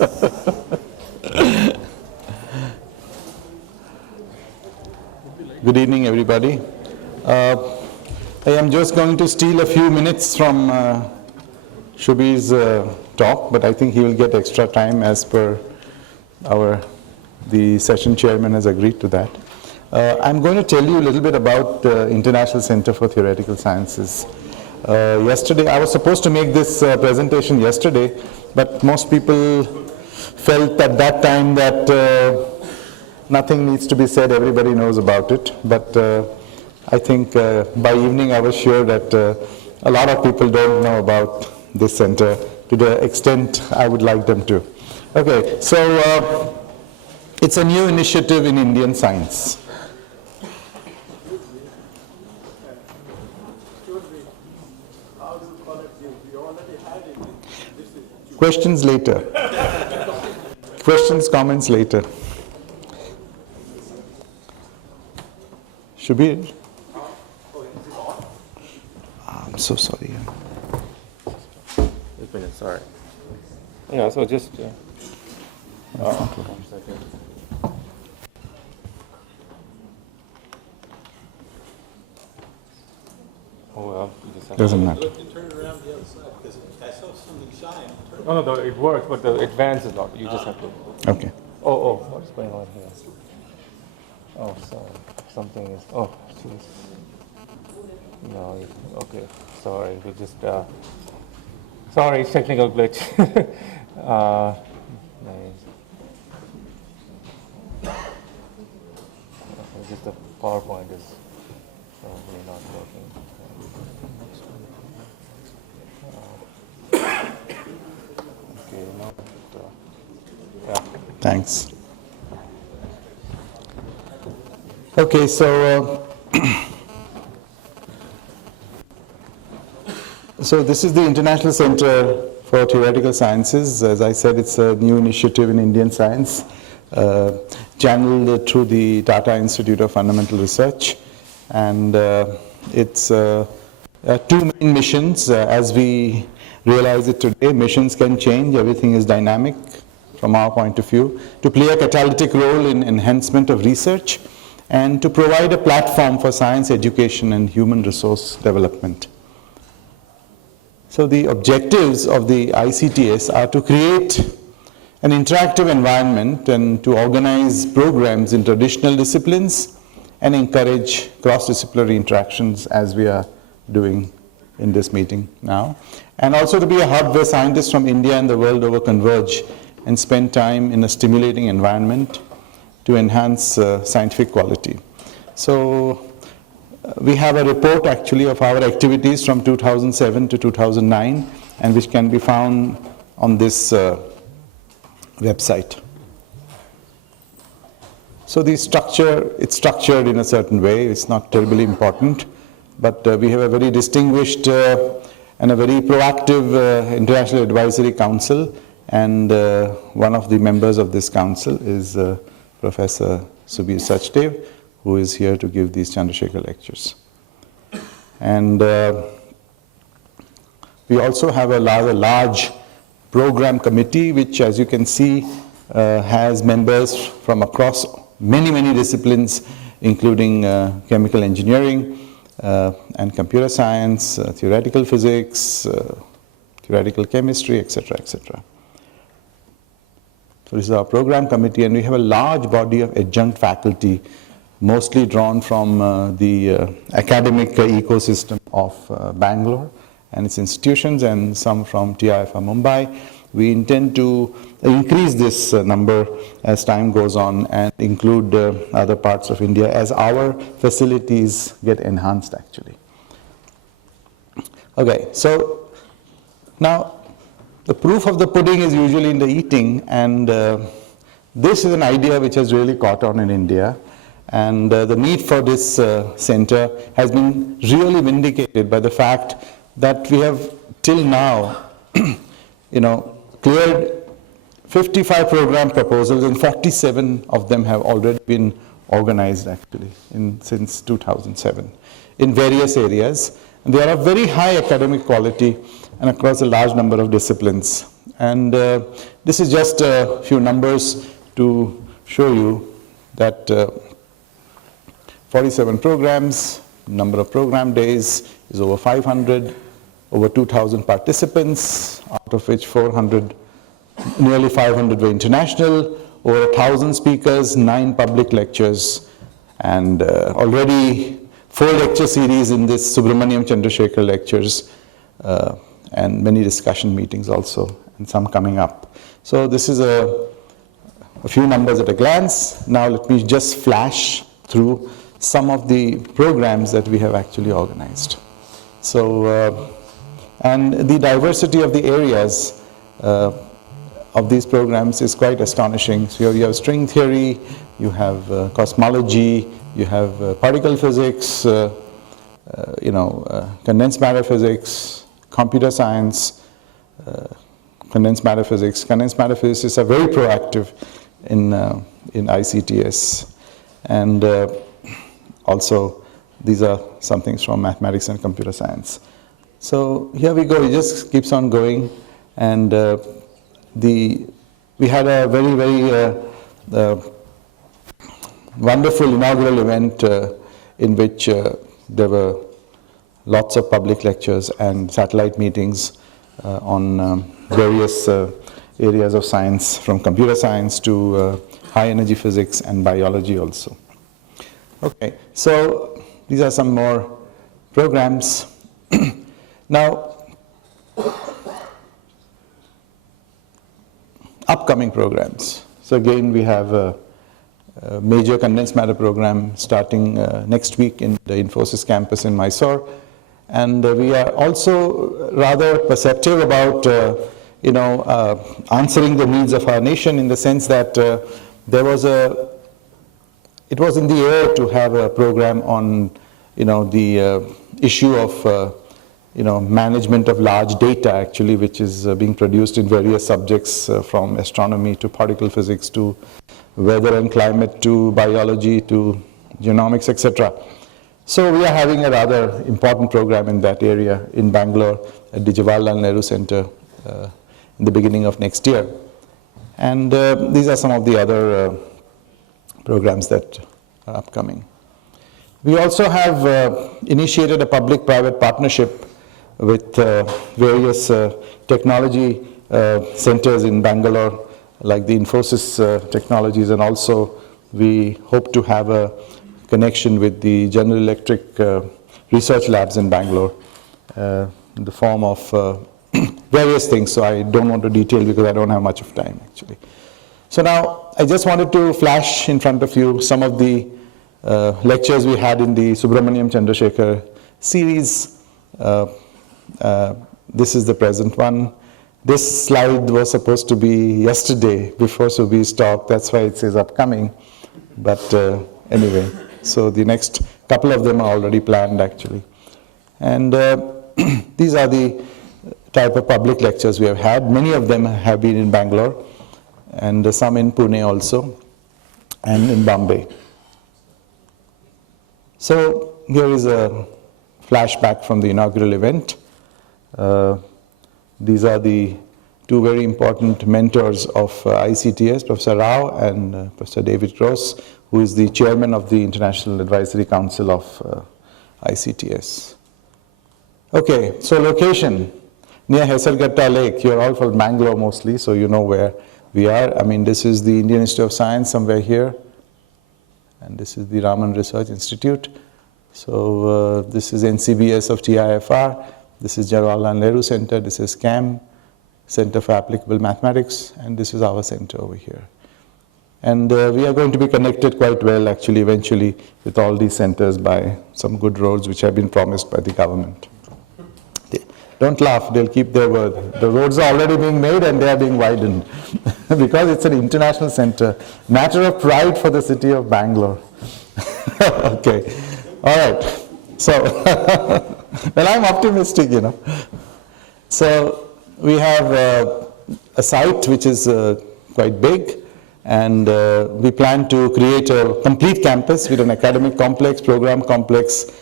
Good evening, everybody. I am just going to steal a few minutes from Subir's talk, but I think he will get extra time as per the session chairman has agreed to that. I'm going to tell you a little bit about International Center for Theoretical Sciences. Yesterday, I was supposed to make this presentation yesterday, but most people felt at that time that nothing needs to be said, everybody knows about it. But I think by evening I was sure that a lot of people don't know about this center to the extent I would like them to. Okay, so it's a new initiative in Indian science. Questions later. Questions, comments later. Subir? I'm so sorry. Sorry. Yeah, so just... 1 second. Oh, well, you just have Doesn't matter. Turn it around the other side, because I saw something shine. No, it works, but the advance is not. You just have to... Okay. Oh, what's going on here? Oh, sorry. Something is... Oh, jeez. No, okay. Sorry, we just... Sorry, technical glitch. Nice. Okay, just the PowerPoint is probably not working. Okay, no, yeah. Thanks. Okay, so so this is the International Center for Theoretical Sciences. As I said, it's a new initiative in Indian science, channeled through the Tata Institute of Fundamental Research, and it's two main missions. As we realize it today, missions can change. Everything is dynamic from our point of view. To play a catalytic role in enhancement of research, and to provide a platform for science education and human resource development. So the objectives of the ICTS are to create an interactive environment and to organize programs in traditional disciplines and encourage cross-disciplinary interactions as we are doing in this meeting now. And also to be a hub where scientists from India and the world over converge and spend time in a stimulating environment to enhance scientific quality. So we have a report actually of our activities from 2007 to 2009, and which can be found on this website. So the structure, it's structured in a certain way. It's not terribly important, but we have a very distinguished and a very proactive International Advisory Council, and one of the members of this council is Professor Subir Sachdev, who is here to give these Chandrasekhar lectures. And we also have a large program committee, which, as you can see, has members from across many disciplines, including chemical engineering and computer science, theoretical physics, theoretical chemistry, etc., etc. So this is our program committee, and we have a large body of adjunct faculty, mostly drawn from the academic ecosystem of Bangalore and its institutions, and some from TIFR Mumbai. We intend to increase this number as time goes on and include other parts of India as our facilities get enhanced actually. Okay, so now the proof of the pudding is usually in the eating, and this is an idea which has really caught on in India, and the need for this center has been really vindicated by the fact that we have till now cleared 55 program proposals, and 47 of them have already been organized actually since 2007 in various areas. And they are of very high academic quality, and across a large number of disciplines. And this is just a few numbers to show you that 47 programs, number of program days is over 500, over 2,000 participants, out of which 400, nearly 500 were international, over 1,000 speakers, 9 public lectures, and already 4 lecture series in this Subramaniam Chandrasekhar lectures, and many discussion meetings also, and some coming up. So this is a few numbers at a glance. Now let me just flash through some of the programs that we have actually organized. So, and the diversity of the areas of these programs is quite astonishing. So you have string theory, you have cosmology, you have particle physics, condensed matter physics, computer science, condensed matter physics. Condensed matter physicists are very proactive in ICTS, and also these are some things from mathematics and computer science. So here we go, it just keeps on going, and we had a very, very wonderful inaugural event in which there were lots of public lectures and satellite meetings on various areas of science, from computer science to high energy physics and biology also. Okay, so these are some more programs. Now, upcoming programs. So again, we have a major condensed matter program starting next week in the Infosys campus in Mysore. And we are also rather perceptive about answering the needs of our nation, in the sense that it was in the air to have a program on the issue of management of large data, actually, which is being produced in various subjects, from astronomy to particle physics to weather and climate to biology to genomics, etc. So we are having a rather important program in that area in Bangalore at the Jawaharlal Nehru Center in the beginning of next year. And these are some of the other programs that are upcoming. We also have initiated a public-private partnership with various technology centers in Bangalore, like the Infosys Technologies, and also we hope to have a connection with the General Electric research labs in Bangalore in the form of various things. So I don't want to detail because I don't have much of time, actually. So now I just wanted to flash in front of you some of the lectures we had in the Subramaniam Chandrasekhar series. This is the present one. This slide was supposed to be yesterday before Subir's talk. That's why it says upcoming. But anyway, so the next couple of them are already planned, actually. And these are the type of public lectures we have had. Many of them have been in Bangalore, and some in Pune also, and in Bombay. So here is a flashback from the inaugural event. These are the two very important mentors of ICTS, Professor Rao and Professor David Gross, who is the chairman of the International Advisory Council of ICTS. Okay, so location, near Hesarghatta Lake. You're all from Bangalore mostly, so you know where we are. I mean, this is the Indian Institute of Science somewhere here, and this is the Raman Research Institute. So this is NCBS of TIFR. This is Jawaharlal Nehru Center, this is CAM, Center for Applicable Mathematics, and this is our center over here. And we are going to be connected quite well, actually, eventually, with all these centers by some good roads which have been promised by the government. Don't laugh, they'll keep their word. The roads are already being made and they are being widened because it's an international center. Matter of pride for the city of Bangalore. Okay, all right. So, well, I'm optimistic, So, we have a site which is quite big, and we plan to create a complete campus with an academic complex, program complex,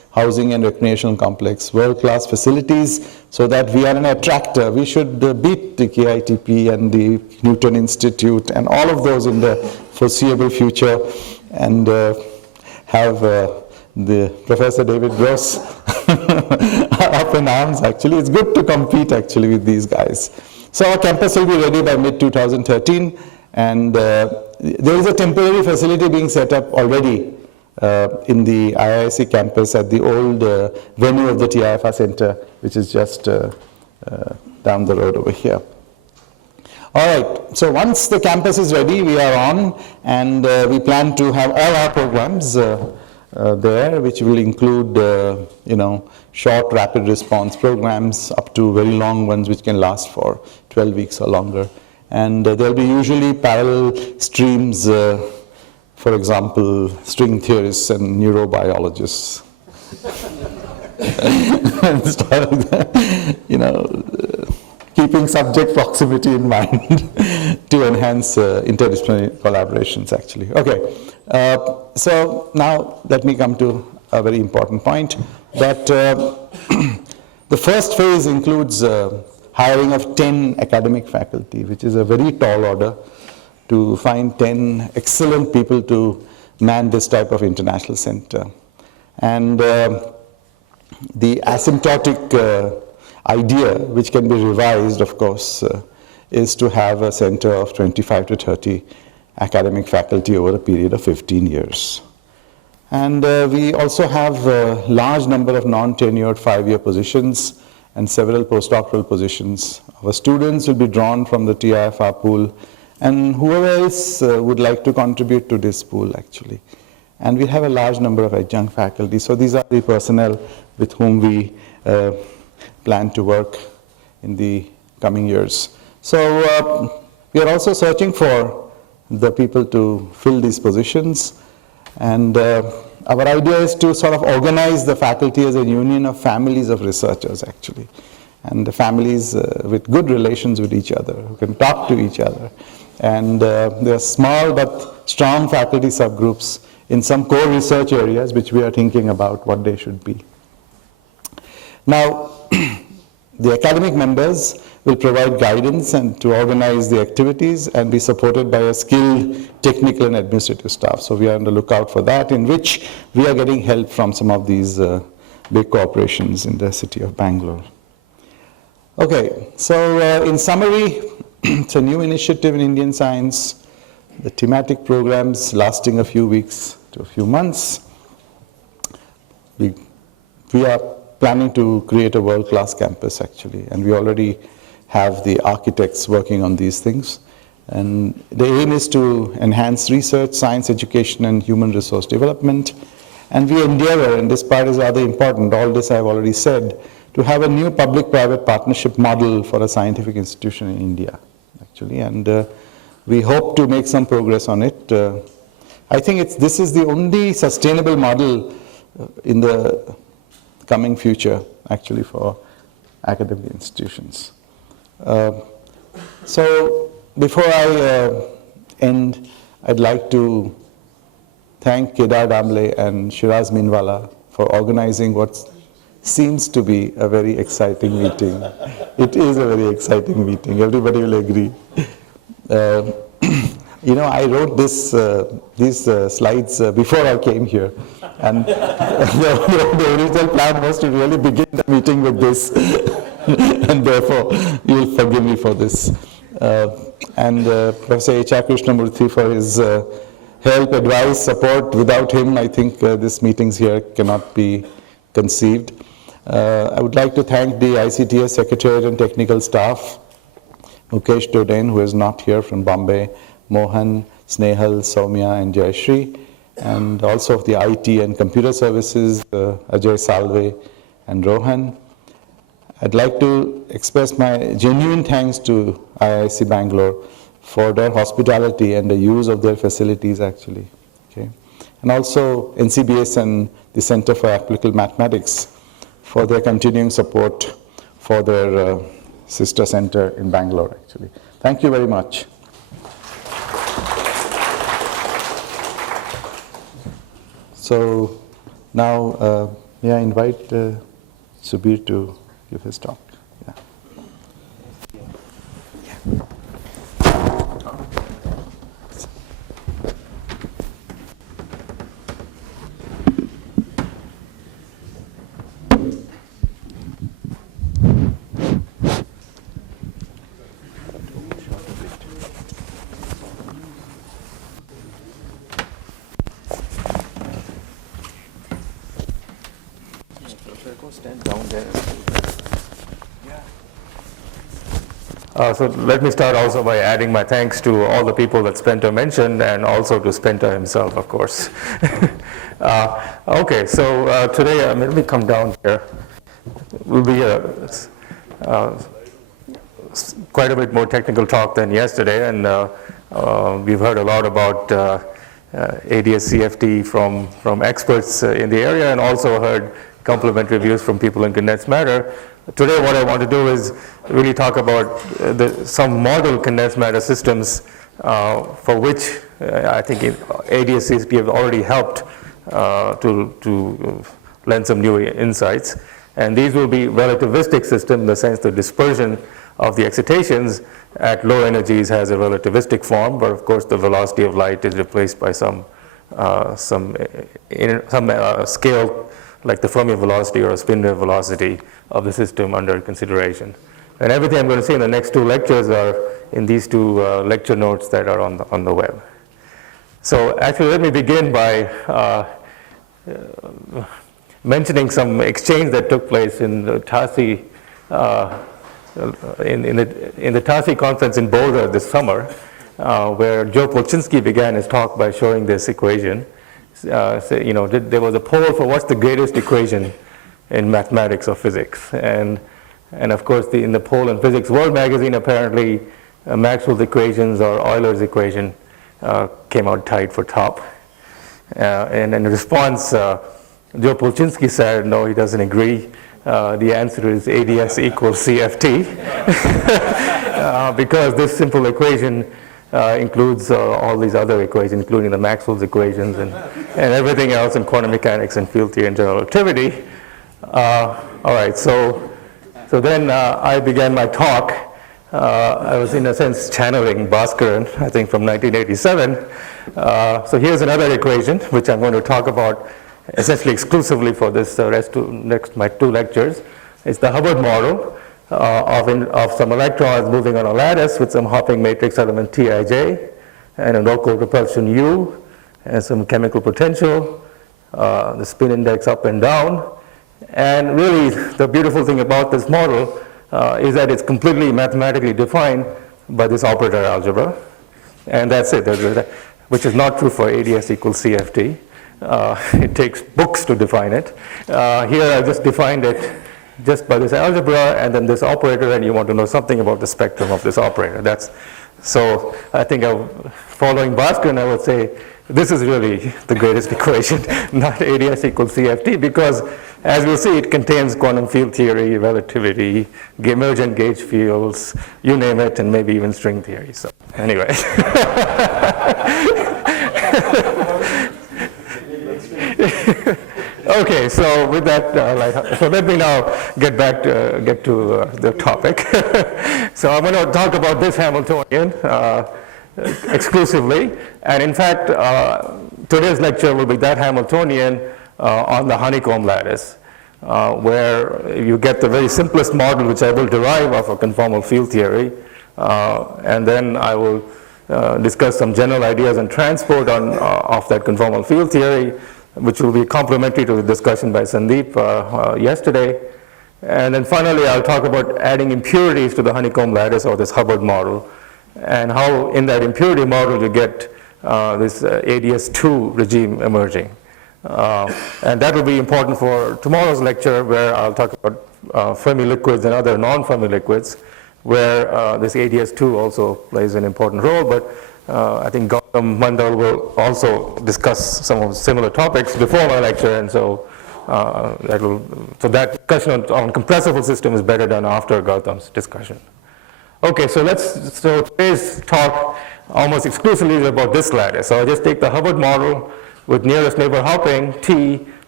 housing and recreational complex, world-class facilities, so that we are an attractor. We should beat the KITP and the Newton Institute and all of those in the foreseeable future, and have the Professor David Gross up in arms. Actually, it's good to compete actually with these guys. So our campus will be ready by mid-2013, and there is a temporary facility being set up already in the IISc campus at the old venue of the TIFR Center, which is just down the road over here. All right, so once the campus is ready, we are on, and we plan to have all our programs there, which will include, short rapid response programs up to very long ones, which can last for 12 weeks or longer. And there'll be usually parallel streams, for example, string theorists and neurobiologists. And stuff like that. Keeping subject proximity in mind to enhance interdisciplinary collaborations, actually. Okay, so now let me come to a very important point, that the first phase includes hiring of 10 academic faculty, which is a very tall order to find 10 excellent people to man this type of international center. And the asymptotic idea, which can be revised, of course, is to have a center of 25 to 30 academic faculty over a period of 15 years. And we also have a large number of non-tenured 5-year positions and several postdoctoral positions. Our students will be drawn from the TIFR pool, and whoever else would like to contribute to this pool, actually. And we have a large number of adjunct faculty. So these are the personnel with whom we plan to work in the coming years. So we are also searching for the people to fill these positions, and our idea is to sort of organize the faculty as a union of families of researchers, actually, and the families with good relations with each other, who can talk to each other. And there are small but strong faculty subgroups in some core research areas which we are thinking about what they should be. Now, the academic members will provide guidance and to organize the activities and be supported by a skilled technical and administrative staff. So we are on the lookout for that, in which we are getting help from some of these big corporations in the city of Bangalore. Okay, so in summary, it's a new initiative in Indian science. The thematic programs lasting a few weeks to a few months. We are planning to create a world-class campus, actually, and we already have the architects working on these things. And the aim is to enhance research, science education, and human resource development. And we endeavor, and this part is rather important, all this I've already said, to have a new public-private partnership model for a scientific institution in India, actually. And we hope to make some progress on it. I think this is the only sustainable model in the coming future, actually, for academic institutions. So before I end, I'd like to thank Kedar Damle and Shiraz Minwala for organizing what seems to be a very exciting meeting. It is a very exciting meeting, everybody will agree. I wrote these slides before I came here, and the original plan was to really begin the meeting with this, and therefore you'll forgive me for this. And Professor H.R. Krishnamurthy for his help, advice, support. Without him, I think these meetings here cannot be conceived. I would like to thank the ICTS Secretariat and Technical Staff, Mukesh Doden, who is not here, from Bombay, Mohan, Snehal, Soumya, and Jayashri, and also of the IT and Computer Services, Ajay Salve and Rohan. I'd like to express my genuine thanks to IISc Bangalore for their hospitality and the use of their facilities, actually. Okay? And also NCBS and the Center for Applicable Mathematics for their continuing support for their sister center in Bangalore, actually. Thank you very much. So now may I invite Subir to give his talk? Yeah. Stand down there. So let me start also by adding my thanks to all the people that Spencer mentioned, and also to Spencer himself, of course. Okay, so today, let me come down here. Will be quite a bit more technical talk than yesterday, and we've heard a lot about ADS-CFT from experts in the area, and also heard complementary views from people in condensed matter. Today what I want to do is really talk about some model condensed matter systems for which I think ADS-CFT have already helped to lend some new insights. And these will be relativistic systems in the sense the dispersion of the excitations at low energies has a relativistic form, but of course the velocity of light is replaced by some scale like the Fermi velocity or a spin wave velocity of the system under consideration. And everything I'm going to say in the next two lectures are in these two lecture notes that are on the web. So actually let me begin by mentioning some exchange that took place in the TASI in the TASI conference in Boulder this summer, where Joe Polchinski began his talk by showing this equation. There was a poll for what's the greatest equation in mathematics or physics, and of course in the poll in Physics World magazine, apparently Maxwell's equations or Euler's equation came out tied for top. And in response, Joe Polchinski said no, he doesn't agree. The answer is ADS equals CFT because this simple equation includes all these other equations, including the Maxwell's equations and everything else in quantum mechanics and field theory and general relativity. All right, so then I began my talk. I was in a sense channeling Bhaskaran, I think from 1987. So here's another equation, which I'm going to talk about essentially exclusively for this my two lectures. It's the Hubbard model of some electrons moving on a lattice with some hopping matrix element Tij and a local repulsion U and some chemical potential, the spin index up and down. And really the beautiful thing about this model is that it's completely mathematically defined by this operator algebra. And that's it, which is not true for ADS equals CFT. It takes books to define it. Here I just defined it just by this algebra and then this operator, and you want to know something about the spectrum of this operator. So I think following Bhaskaran, I would say this is really the greatest equation, not ADS equals CFT, because as we'll see, it contains quantum field theory, relativity, emergent gauge fields, you name it, and maybe even string theory. So anyway. Okay, so with that, so let me now get to the topic. So I'm going to talk about this Hamiltonian exclusively, and in fact, today's lecture will be that Hamiltonian on the Honeycomb lattice, where you get the very simplest model, which I will derive of a conformal field theory, and then I will discuss some general ideas on transport of that conformal field theory, which will be complementary to the discussion by Sandeep yesterday. And then finally, I'll talk about adding impurities to the Honeycomb lattice or this Hubbard model, and how in that impurity model you get this ADS2 regime emerging. And that will be important for tomorrow's lecture, where I'll talk about Fermi liquids and other non-Fermi liquids, where this ADS2 also plays an important role. But I think Gautam Mandal will also discuss some of similar topics before my lecture, and so that discussion on compressible system is better done after Gautam's discussion. Okay, so today's talk almost exclusively is about this lattice. So I'll just take the Hubbard model with nearest neighbor hopping T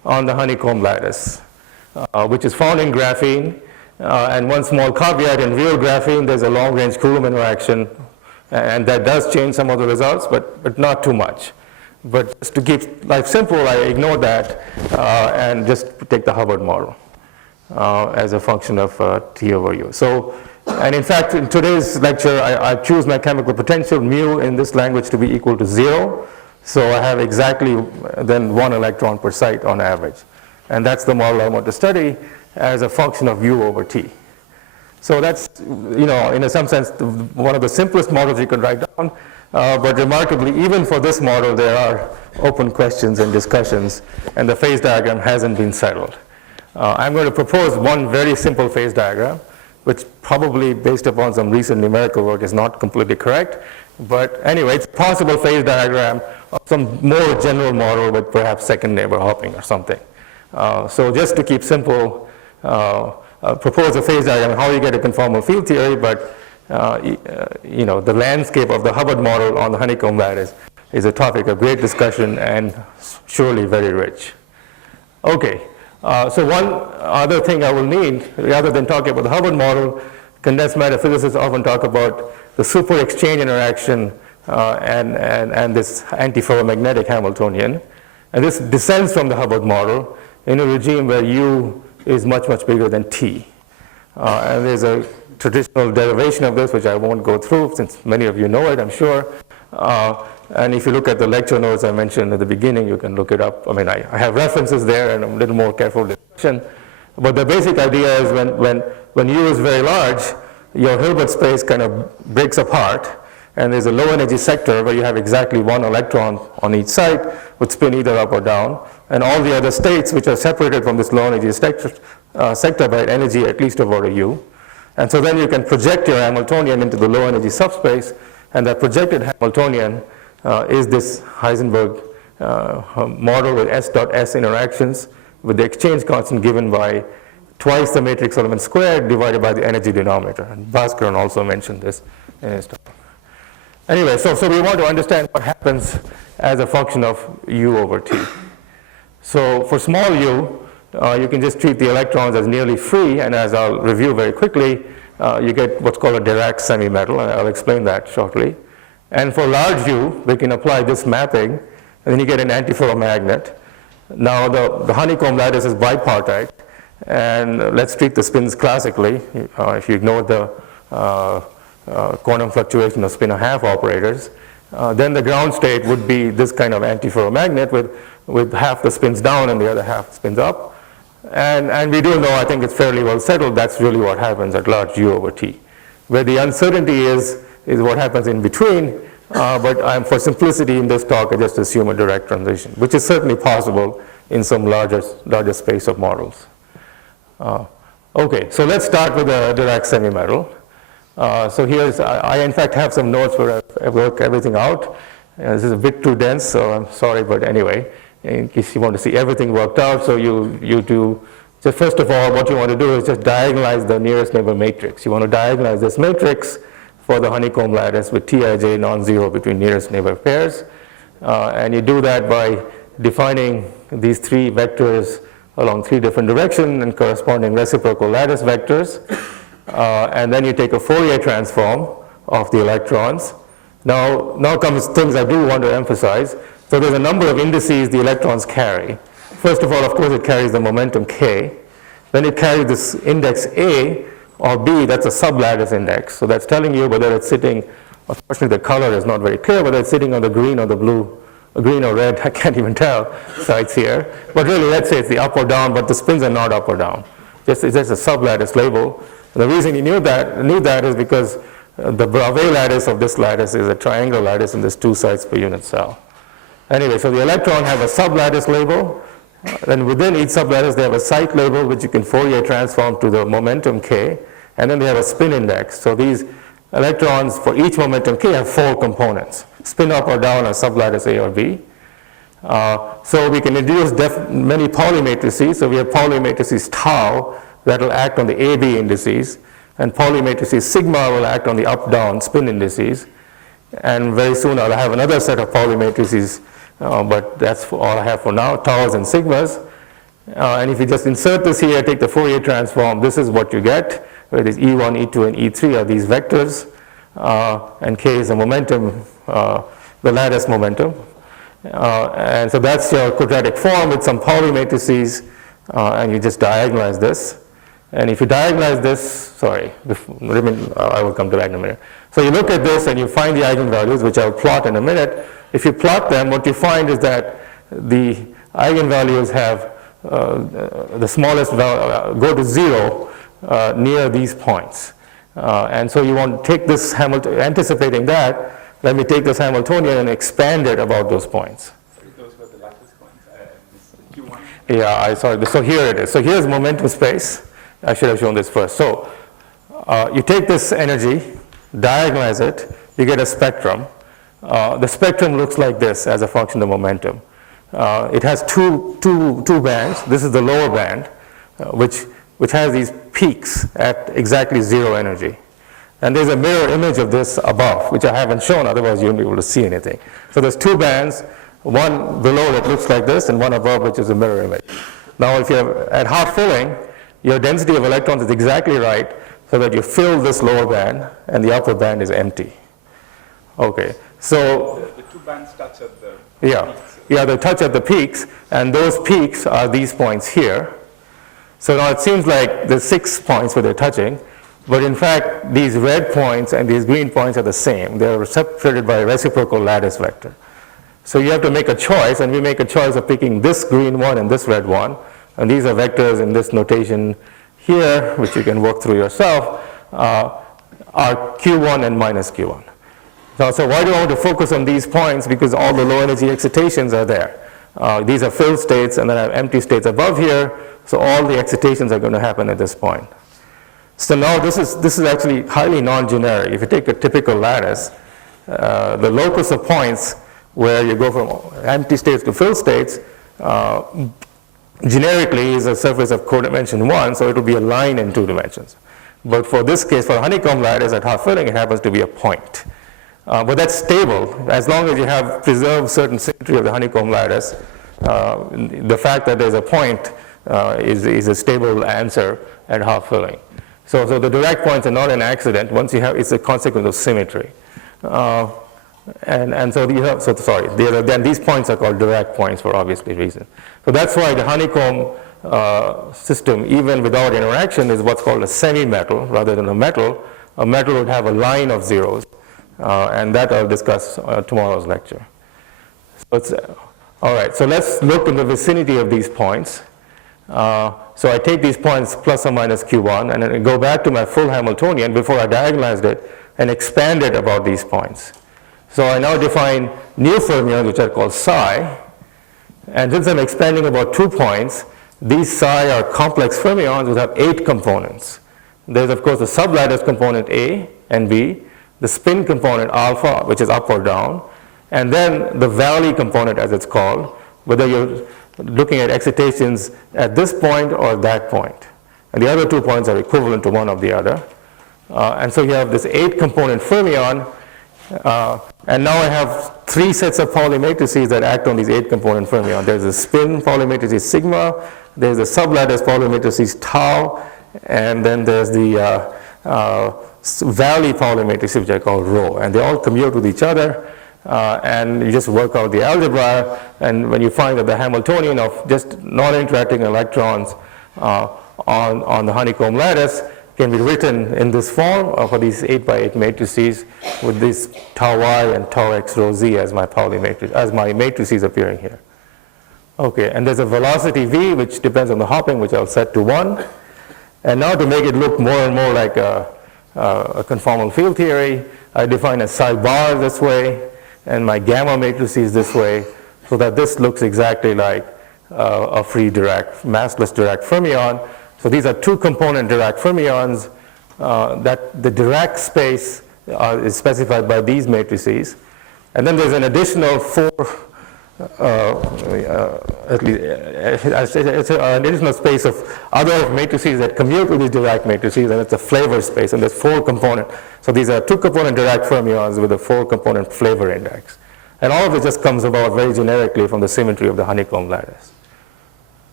on the honeycomb lattice, which is found in graphene. And one small caveat, in real graphene, there's a long-range Coulomb interaction, and that does change some of the results, but not too much. But just to keep life simple, I ignore that and just take the Hubbard model as a function of T over U. So, and in fact, in today's lecture, I choose my chemical potential, mu, in this language to be equal to 0. So I have exactly then 1 electron per site on average. And that's the model I want to study as a function of U over T. So that's, in some sense, one of the simplest models you can write down. But remarkably, even for this model, there are open questions and discussions, and the phase diagram hasn't been settled. I'm going to propose one very simple phase diagram, which probably, based upon some recent numerical work, is not completely correct. But anyway, it's a possible phase diagram of some more general model with perhaps second neighbor hopping or something. So just to keep simple, propose a phase diagram, how you get a conformal field theory, but the landscape of the Hubbard model on the honeycomb lattice is a topic of great discussion and surely very rich. Okay, so one other thing I will need, rather than talking about the Hubbard model, condensed matter physicists often talk about the super exchange interaction and this anti-ferromagnetic Hamiltonian. And this descends from the Hubbard model in a regime where U is much, much bigger than T. And there's a traditional derivation of this, which I won't go through, since many of you know it, I'm sure. And if you look at the lecture notes I mentioned at the beginning, you can look it up. I mean, I have references there and a little more careful discussion. But the basic idea is when U is very large, your Hilbert space kind of breaks apart, and there's a low energy sector where you have exactly 1 electron on each site, would spin either up or down, and all the other states which are separated from this low energy sector by energy at least of order U. And so then you can project your Hamiltonian into the low energy subspace, and that projected Hamiltonian is this Heisenberg model with S dot S interactions with the exchange constant given by twice the matrix element squared divided by the energy denominator. And Bhaskaran also mentioned this in his talk. Anyway, so we want to understand what happens as a function of U over T. So for small u, you can just treat the electrons as nearly free, and as I'll review very quickly, you get what's called a Dirac semi-metal, and I'll explain that shortly. And for large u, we can apply this mapping, and then you get an antiferromagnet. Now the honeycomb lattice is bipartite, and let's treat the spins classically. If you ignore the quantum fluctuation of spin a half operators, then the ground state would be this kind of antiferromagnet with half the spins down and the other half spins up. And we do know, I think it's fairly well settled, that's really what happens at large U over T. Where the uncertainty is what happens in between, but for simplicity in this talk, I just assume a direct transition, which is certainly possible in some larger space of models. Okay, so let's start with the Dirac semi-metal. So here's, I in fact have some notes where I work everything out. This is a bit too dense, so I'm sorry, but anyway, in case you want to see everything worked out, so you do, so first of all, what you want to do is just diagonalize the nearest neighbor matrix. You want to diagonalize this matrix for the honeycomb lattice with Tij non-zero between nearest neighbor pairs. And you do that by defining these 3 vectors along 3 different directions and corresponding reciprocal lattice vectors. And then you take a Fourier transform of the electrons. Now comes things I do want to emphasize. So there's a number of indices the electrons carry. First of all, of course, it carries the momentum k. Then it carries this index A or B, that's a sublattice index. So that's telling you whether it's sitting, unfortunately the color is not very clear, whether it's sitting on the green or the blue, green or red, I can't even tell, sites here. But really, let's say it's the up or down, but the spins are not up or down. It's just a sublattice label. The reason you knew that is because the Bravais lattice of this lattice is a triangular lattice and there's 2 sites per unit cell. Anyway, so the electron have a sublattice label, and within each sublattice they have a site label which you can Fourier transform to the momentum k, and then they have a spin index. So these electrons for each momentum k have 4 components, spin up or down a sublattice A or B. So we can introduce many Pauli matrices. So we have Pauli matrices tau that will act on the AB indices, and Pauli matrices sigma will act on the up-down spin indices. And very soon I'll have another set of Pauli matrices, but that's all I have for now, taus and sigmas. And if you just insert this here, take the Fourier transform, this is what you get, where it is E1, E2, and E3 are these vectors, and K is the momentum, the lattice momentum. And so that's your quadratic form with some Pauli matrices, and you just diagonalize this. And if you diagonalize this, I will come to that in a minute. So you look at this and you find the eigenvalues, which I'll plot in a minute. If you plot them, what you find is that the eigenvalues have the smallest value, go to 0 near these points. And so you want to take this anticipating that, let me take this Hamiltonian and expand it about those points. Those were the lattice points. Q1. Yeah, I saw this. So here it is. So here's momentum space. I should have shown this first. So you take this energy, diagonalize it, you get a spectrum. The spectrum looks like this as a function of momentum. It has two bands. This is the lower band, which has these peaks at exactly 0 energy. And there's a mirror image of this above, which I haven't shown, otherwise you won't be able to see anything. So there's 2 bands, one below that looks like this, and one above, which is a mirror image. Now, if you're at half filling, your density of electrons is exactly right, so that you fill this lower band, and the upper band is empty. Okay, so The 2 bands touch at the yeah, they touch at the peaks, and those peaks are these points here. So now it seems like there's 6 points where they're touching, but in fact, these red points and these green points are the same. They're separated by a reciprocal lattice vector. So you have to make a choice, and we make a choice of picking this green one and this red one, and these are vectors in this notation here, which you can work through yourself, are Q1 and minus Q1. So why do I want to focus on these points? Because all the low energy excitations are there. These are filled states, and then I have empty states above here, so all the excitations are going to happen at this point. So now this is actually highly non-generic. If you take a typical lattice, the locus of points where you go from empty states to filled states, generically is a surface of codimension 1, so it will be a line in 2 dimensions. But for this case, for a honeycomb lattice at half filling, it happens to be a point. But that's stable. As long as you have preserved certain symmetry of the honeycomb lattice, the fact that there's a point is a stable answer at half filling. So the Dirac points are not an accident. Once you have, it's a consequence of symmetry. And so you have, then these points are called Dirac points for obvious reasons. So that's why the honeycomb system, even without interaction, is what's called a semi-metal rather than a metal. A metal would have a line of zeros, and that I'll discuss tomorrow's lecture. All right, so let's look in the vicinity of these points. So I take these points plus or minus Q1, and then I go back to my full Hamiltonian before I diagonalized it and expand it about these points. So I now define new fermions, which are called psi, and since I'm expanding about 2 points, these psi are complex fermions which have 8 components. There's of course the sublattice component A and B, the spin component alpha, which is up or down, and then the valley component, as it's called, whether you're looking at excitations at this point or that point. And the other 2 points are equivalent to one of the other. And so you have this 8-component fermion, and now I have 3 sets of Pauli matrices that act on these 8-component fermions. There's a spin Pauli matrices sigma, there's a sublattice Pauli matrices tau, and then there's the valley Pauli matrices, which I call rho, and they all commute with each other. And you just work out the algebra, and when you find that the Hamiltonian of just non-interacting electrons on the honeycomb lattice can be written in this form for these 8x8 matrices with this tau y and tau x rho z as my Pauli matrix, as my matrices appearing here. Okay, and there's a velocity v which depends on the hopping, which I'll set to 1. And now to make it look more and more like a conformal field theory, I define a psi bar this way, and my gamma matrices this way, so that this looks exactly like a free Dirac, massless Dirac fermion. So these are 2-component Dirac fermions. That the Dirac space is specified by these matrices. And then there's an additional 4, at least, it's an additional space of other matrices that commute with these Dirac matrices, and it's a flavor space, and there's 4 component. So these are 2-component Dirac fermions with a 4-component flavor index. And all of it just comes about very generically from the symmetry of the honeycomb lattice.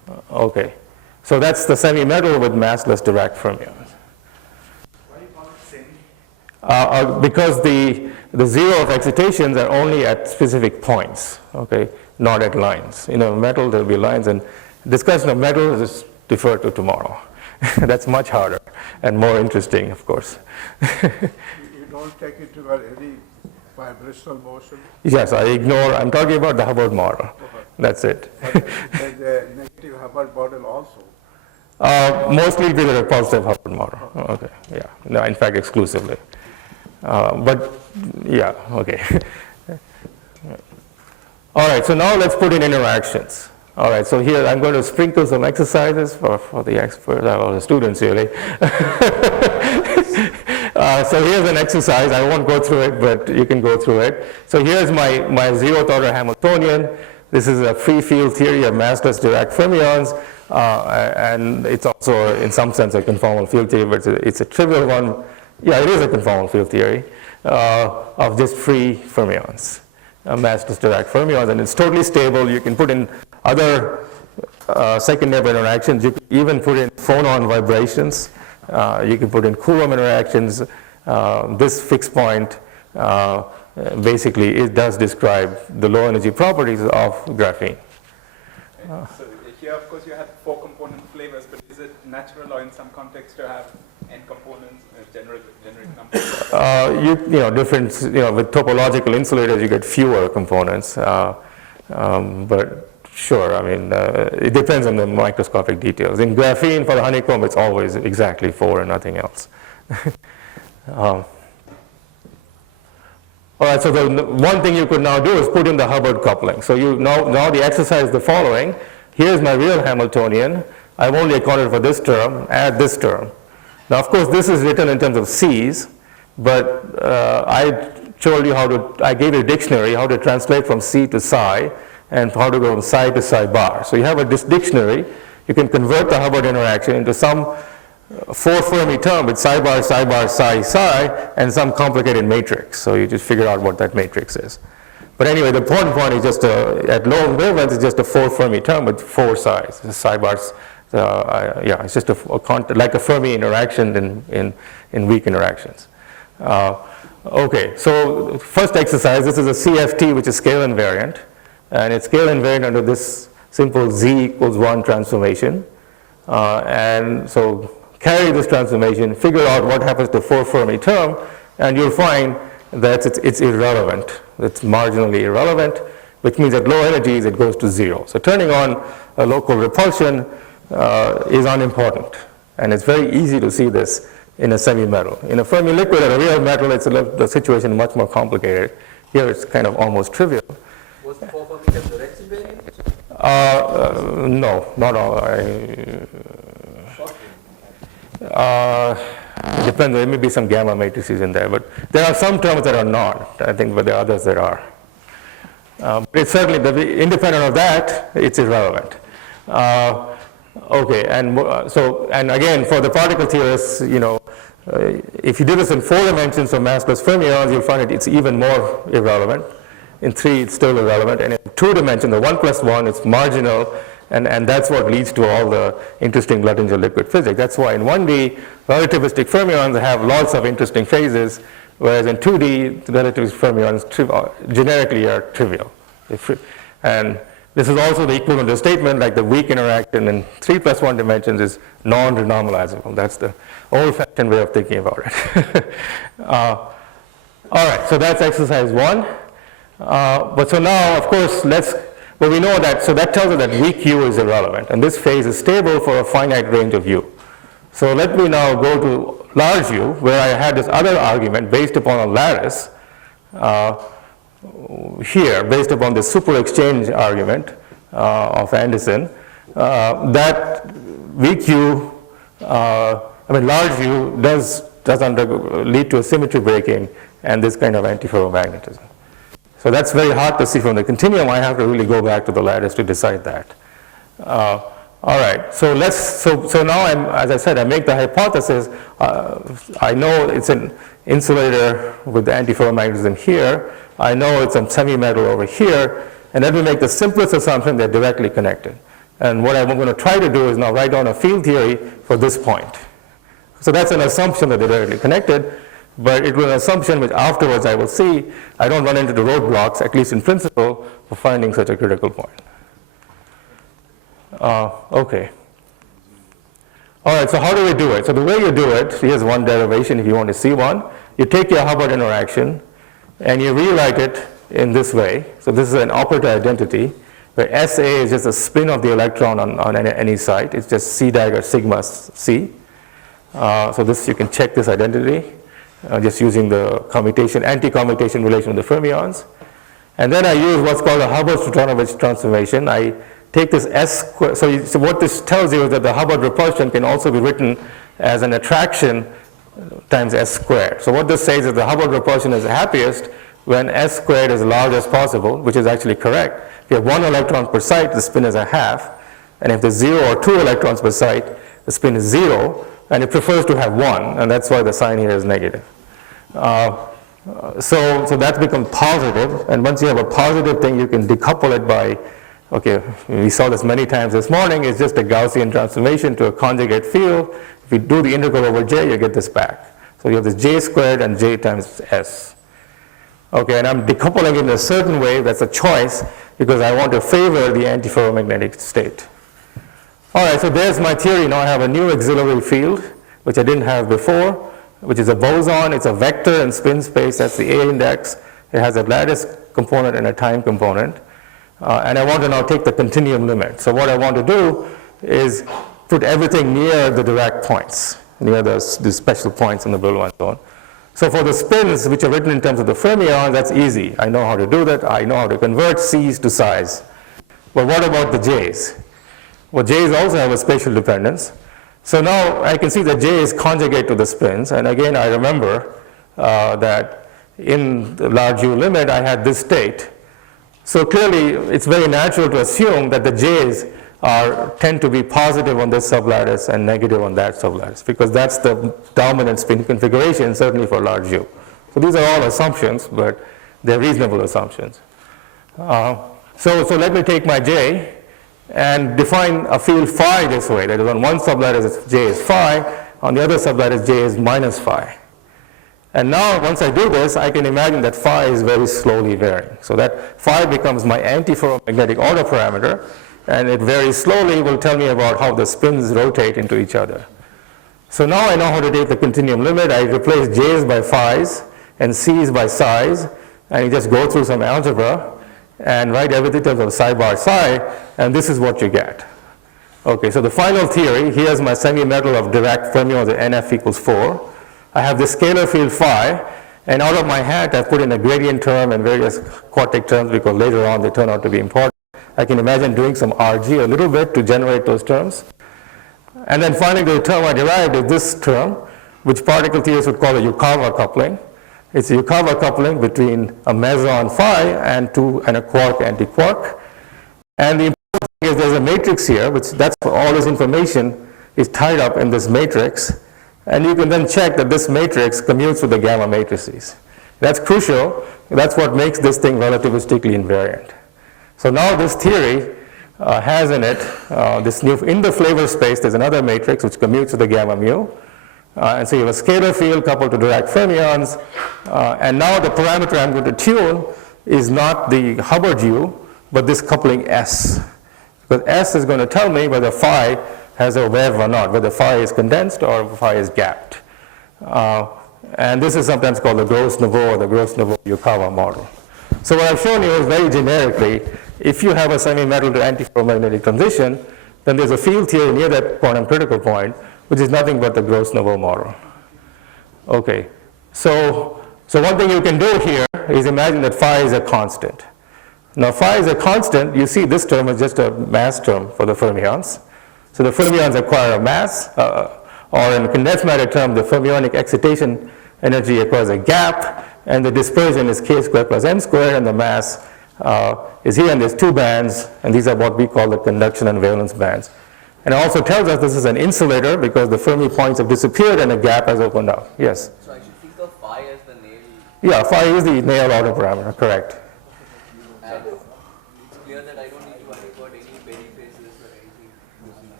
Okay, so that's the semi-metal with massless Dirac fermions. Why do you call it semi? Because the zero of excitations are only at specific points, okay, not at lines. In a metal, there'll be lines, and discussion of metal is deferred to tomorrow. That's much harder and more interesting, of course. You don't take into account any vibrational motion? Yes, I'm talking about the Hubbard model. That's it. But there's a negative Hubbard model also. Mostly with a repulsive Hubbard model. Okay, yeah. No, in fact, exclusively. But, yeah, okay. All right, so now let's put in interactions. All right, so here I'm going to sprinkle some exercises for the experts, or the students really. So here's an exercise. I won't go through it, but you can go through it. So here's my zeroth order Hamiltonian. This is a free field theory of massless Dirac fermions, and it's also in some sense a conformal field theory, but it's a trivial one. Yeah, it is a conformal field theory of just free fermions, massless Dirac fermions, and it's totally stable. You can put in other second order interactions. You can even put in phonon vibrations. You can put in Coulomb interactions. This fixed point basically it does describe the low energy properties of graphene. So here, of course, you have 4 component flavors, but is it natural or in some context to have n components, generic numbers? Different, with topological insulators, you get fewer components. But sure, I mean, it depends on the microscopic details. In graphene, for the honeycomb, it's always exactly 4 and nothing else. All right, so the one thing you could now do is put in the Hubbard coupling. So now the exercise is the following. Here's my real Hamiltonian. I've only accounted for this term, add this term. Now, of course, this is written in terms of C's, but I told you I gave you a dictionary, how to translate from C to psi, and how to go from psi to psi bar. So you have this dictionary. You can convert the Hubbard interaction into some 4 Fermi term with psi bar, psi, and some complicated matrix. So you just figure out what that matrix is. But anyway, the important point is just at low wavelengths, it's just a 4 Fermi term with 4 psis. The psi bars, it's just like a Fermi interaction in weak interactions. Okay, so first exercise, this is a CFT, which is scale invariant. And it's scale invariant under this simple z equals 1 transformation. And so carry this transformation, figure out what happens to 4 Fermi term, and you'll find that it's irrelevant. It's marginally irrelevant, which means at low energies it goes to 0. So turning on a local repulsion is unimportant. And it's very easy to see this in a semi-metal. In a Fermi liquid or a real metal, the situation is much more complicated. Here it's kind of almost trivial. Was the 4 Fermi term direct invariant? No, not all. It depends. There may be some gamma matrices in there, but there are some terms that are not. I think, but there are others that are. But it's certainly independent of that. It's irrelevant. Okay, and again, for the particle theorists, if you do this in 4 dimensions of massless fermions, you'll find it's even more irrelevant. In 3, it's still irrelevant, and in 2 dimensions, the 1 plus 1, it's marginal. And that's what leads to all the interesting Luttinger liquid physics. That's why in 1D, relativistic fermions have lots of interesting phases, whereas in 2D, the relativistic fermions generically are trivial. And this is also the equivalent of the statement, like the weak interaction in 3 plus 1 dimensions is non-renormalizable. That's the old-fashioned way of thinking about it. All right, so that's exercise 1. But so now, of course, but we know that, so that tells us that weak U is irrelevant, and this phase is stable for a finite range of U. So let me now go to large U, where I had this other argument based upon a lattice here, based upon the super exchange argument of Anderson, that weak U, large U does lead to a symmetry breaking and this kind of antiferromagnetism. So that's very hard to see from the continuum. I have to really go back to the lattice to decide that. All right, so now as I said, I make the hypothesis. I know it's an insulator with the antiferromagnetism here. I know it's a semi-metal over here, and let me make the simplest assumption they're directly connected. And what I'm going to try to do is now write down a field theory for this point. So that's an assumption that they're directly connected, but it was an assumption which afterwards I will see I don't run into the roadblocks, at least in principle, for finding such a critical point. Okay. All right, so how do we do it? So the way you do it, here's one derivation if you want to see one. You take your Hubbard interaction and you rewrite it in this way. So this is an operator identity where SA is just a spin of the electron on any site. It's just C dagger sigma C. So this, you can check this identity just using the commutation, anti-commutation relation with the fermions. And then I use what's called a Hubbard-Stratonovich transformation. I take this S squared, so what this tells you is that the Hubbard repulsion can also be written as an attraction times S squared. So what this says is the Hubbard repulsion is happiest when S squared is large as possible, which is actually correct. If you have 1 electron per site, the spin is a half. And if there's 0 or 2 electrons per site, the spin is 0. And it prefers to have 1, and that's why the sign here is negative. So that becomes positive, and once you have a positive thing, you can decouple it by, okay, we saw this many times this morning, it's just a Gaussian transformation to a conjugate field. If you do the integral over J, you get this back. So you have this J squared and J times S. Okay, and I'm decoupling it in a certain way, that's a choice, because I want to favor the antiferromagnetic state. All right, so there's my theory. Now I have a new auxiliary field, which I didn't have before, which is a boson. It's a vector in spin space. That's the A index. It has a lattice component and a time component. And I want to now take the continuum limit. So what I want to do is put everything near the Dirac points, near the special points in the Brillouin zone. So for the spins, which are written in terms of the fermions, that's easy. I know how to do that. I know how to convert C's to psi's. But what about the J's? Well, J's also have a spatial dependence. So now I can see that J is conjugate to the spins. And again, I remember that in the large U limit, I had this state. So clearly, it's very natural to assume that the J's tend to be positive on this sublattice and negative on that sublattice, because that's the dominant spin configuration, certainly for large U. So these are all assumptions, but they're reasonable assumptions. So let me take my J and define a field phi this way. That is, on one sublattice J is phi, on the other sublattice J is minus phi. And now once I do this, I can imagine that phi is very slowly varying. So that phi becomes my antiferromagnetic order parameter, and it very slowly will tell me about how the spins rotate into each other. So now I know how to take the continuum limit. I replace J's by phi's and C's by psi's, and you just go through some algebra and write everything in terms of psi bar psi, and this is what you get. Okay, so the final theory, here's my semi-metal of Dirac fermions at NF equals 4. I have this scalar field phi, and out of my hat I've put in a gradient term and various quartic terms because later on they turn out to be important. I can imagine doing some RG a little bit to generate those terms. And then finally the term I derived is this term, which particle theorists would call a Yukawa coupling. It's a Yukawa coupling between a meson phi and a quark anti-quark. And the important thing is there's a matrix here, which that's for all this information is tied up in this matrix. And you can then check that this matrix commutes with the gamma matrices. That's crucial. That's what makes this thing relativistically invariant. So now this theory has in it this new, in the flavor space, there's another matrix which commutes with the gamma mu. And so you have a scalar field coupled to Dirac fermions. And now the parameter I'm going to tune is not the Hubbard U, but this coupling S. Because S is going to tell me whether phi has a wave or not, whether phi is condensed or phi is gapped. And this is sometimes called the Gros-Neveu or the Gros-Neveu-Yukawa model. So what I've shown you is very generically, if you have a semi-metal to antiferromagnetic transition, then there's a field theory near that quantum critical point, which is nothing but the Gros-Neveu model. Okay, so one thing you can do here is imagine that phi is a constant. Now phi is a constant, you see this term is just a mass term for the fermions. So the fermions acquire a mass, or in condensed matter term, the fermionic excitation energy acquires a gap, and the dispersion is k squared plus m squared, and the mass is here, and there's two bands, and these are what we call the conduction and valence bands. And it also tells us this is an insulator because the Fermi points have disappeared and a gap has opened up. Yes? So I should think of phi as the nail. Yeah, phi is the nail order parameter, correct. And it's clear that I don't need to worry about any periphrases or anything.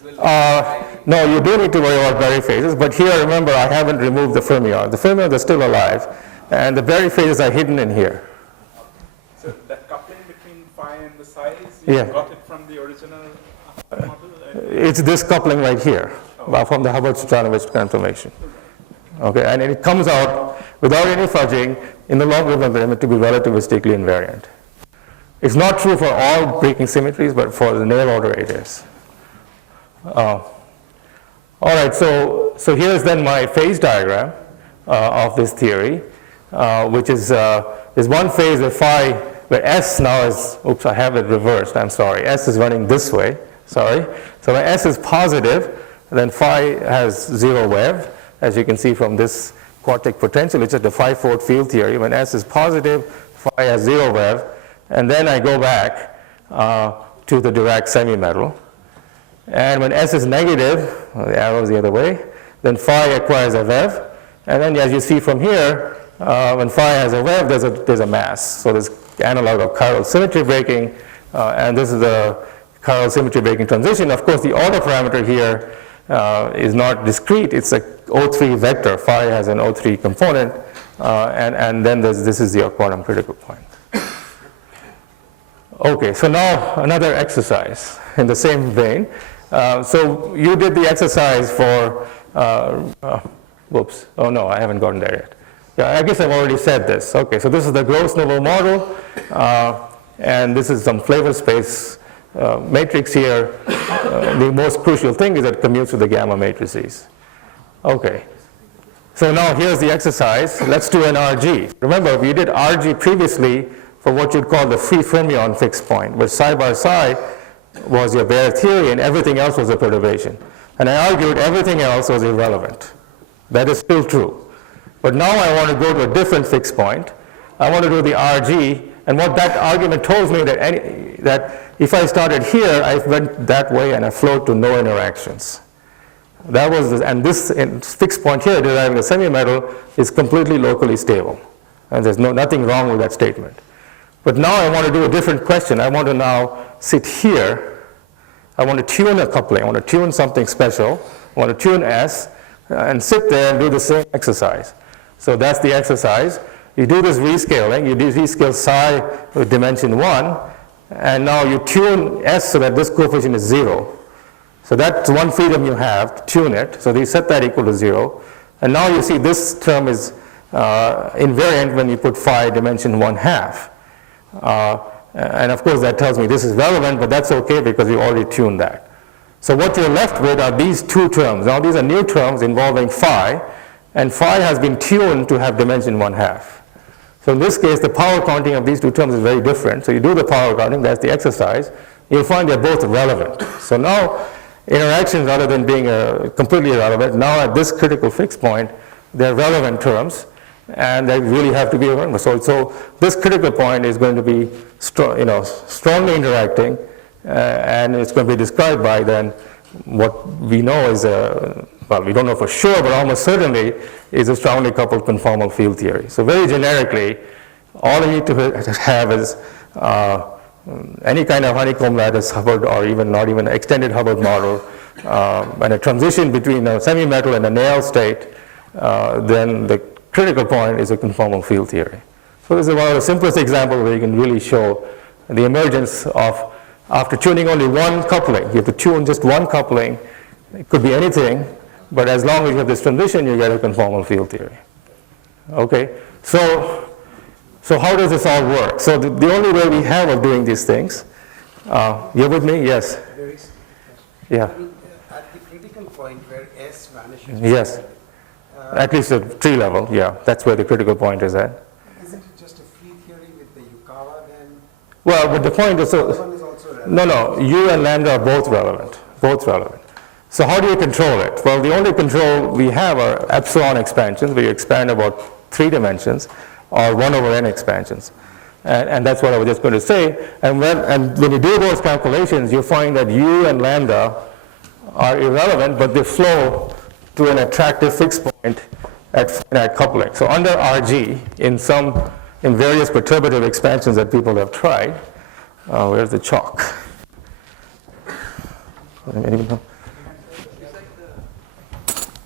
No, you do need to worry about Berry phases, but here, remember, I haven't removed the fermions. The fermions are still alive, and the Berry phases are hidden in here. So that coupling between phi and the size, Yeah. you got it from the original model? It's this coupling right here, from the Hubbard-Sachdev transformation. Okay, and it comes out without any fudging in the logarithm limit to be relativistically invariant. It's not true for all breaking symmetries, but for the Néel order it is. All right, so here's then my phase diagram of this theory, which is there's one phase where phi, where S now is, oops, I have it reversed, I'm sorry. S is running this way, sorry. So when S is positive, then phi has zero wave, as you can see from this quartic potential. It's just the phi-4 field theory. When S is positive, phi has zero wave, and then I go back to the Dirac semi-metal. And when S is negative, the arrow is the other way, then phi acquires a wave. And then as you see from here, when phi has a wave, there's a mass. So there's analog of chiral symmetry breaking, and this is the chiral symmetry breaking transition. Of course, the order parameter here is not discrete. It's a O3 vector. Phi has an O3 component, and then this is your quantum critical point. Okay, so now another exercise in the same vein. So you did the exercise for, whoops, oh no, I haven't gotten there yet. Yeah, I guess I've already said this. Okay, so this is the Gross-Noble model, and this is some flavor space matrix here. The most crucial thing is that it commutes with the gamma matrices. Okay, so now here's the exercise. Let's do an RG. Remember, we did RG previously for what you'd call the free fermion fixed point, where psi bar psi was your bare theory and everything else was a perturbation. And I argued everything else was irrelevant. That is still true. But now I want to go to a different fixed point. I want to do the RG, and what that argument tells me that if I started here, I went that way and I flowed to no interactions. That was, and this fixed point here deriving the semi-metal is completely locally stable. And there's nothing wrong with that statement. But now I want to do a different question. I want to now sit here. I want to tune a coupling. I want to tune something special. I want to tune S and sit there and do the same exercise. So that's the exercise. You do this rescaling. You rescale psi with dimension 1. And now you tune S so that this coefficient is 0. So that's one freedom you have to tune it. So you set that equal to 0. And now you see this term is invariant when you put phi dimension 1/2. And of course that tells me this is relevant, but that's okay because you already tuned that. So what you're left with are these two terms. Now these are new terms involving phi, and phi has been tuned to have dimension 1/2. So in this case, the power counting of these two terms is very different. So you do the power counting, that's the exercise. You'll find they're both relevant. So now interactions, other than being completely irrelevant, now at this critical fixed point, they're relevant terms. And they really have to be remembered. So this critical point is going to be strongly interacting, and it's going to be described by then what we know is well, we don't know for sure, but almost certainly is a strongly coupled conformal field theory. So very generically, all you need to have is any kind of honeycomb lattice Hubbard, or even not even extended Hubbard model, and a transition between a semi-metal and a Néel state, then the critical point is a conformal field theory. So this is one of the simplest examples where you can really show the emergence of, after tuning only one coupling, you have to tune just one coupling. It could be anything, but as long as you have this transition, you get a conformal field theory. Okay, so how does this all work? So the only way we have of doing these things, you're with me? Yes? There is, Yeah. at the critical point where S vanishes. Yes. At least at tree level, yeah. That's where the critical point is at. Isn't it just a free theory with the Yukawa then? Well, but the point is, One is also relevant. no, U and lambda are both relevant, So how do you control it? Well, the only control we have are epsilon expansions, where you expand about 3 dimensions, or 1/n expansions. And that's what I was just going to say. And when you do those calculations, you find that U and lambda are irrelevant, but they flow to an attractive fixed point at finite coupling. So under RG, in various perturbative expansions that people have tried, where's the chalk?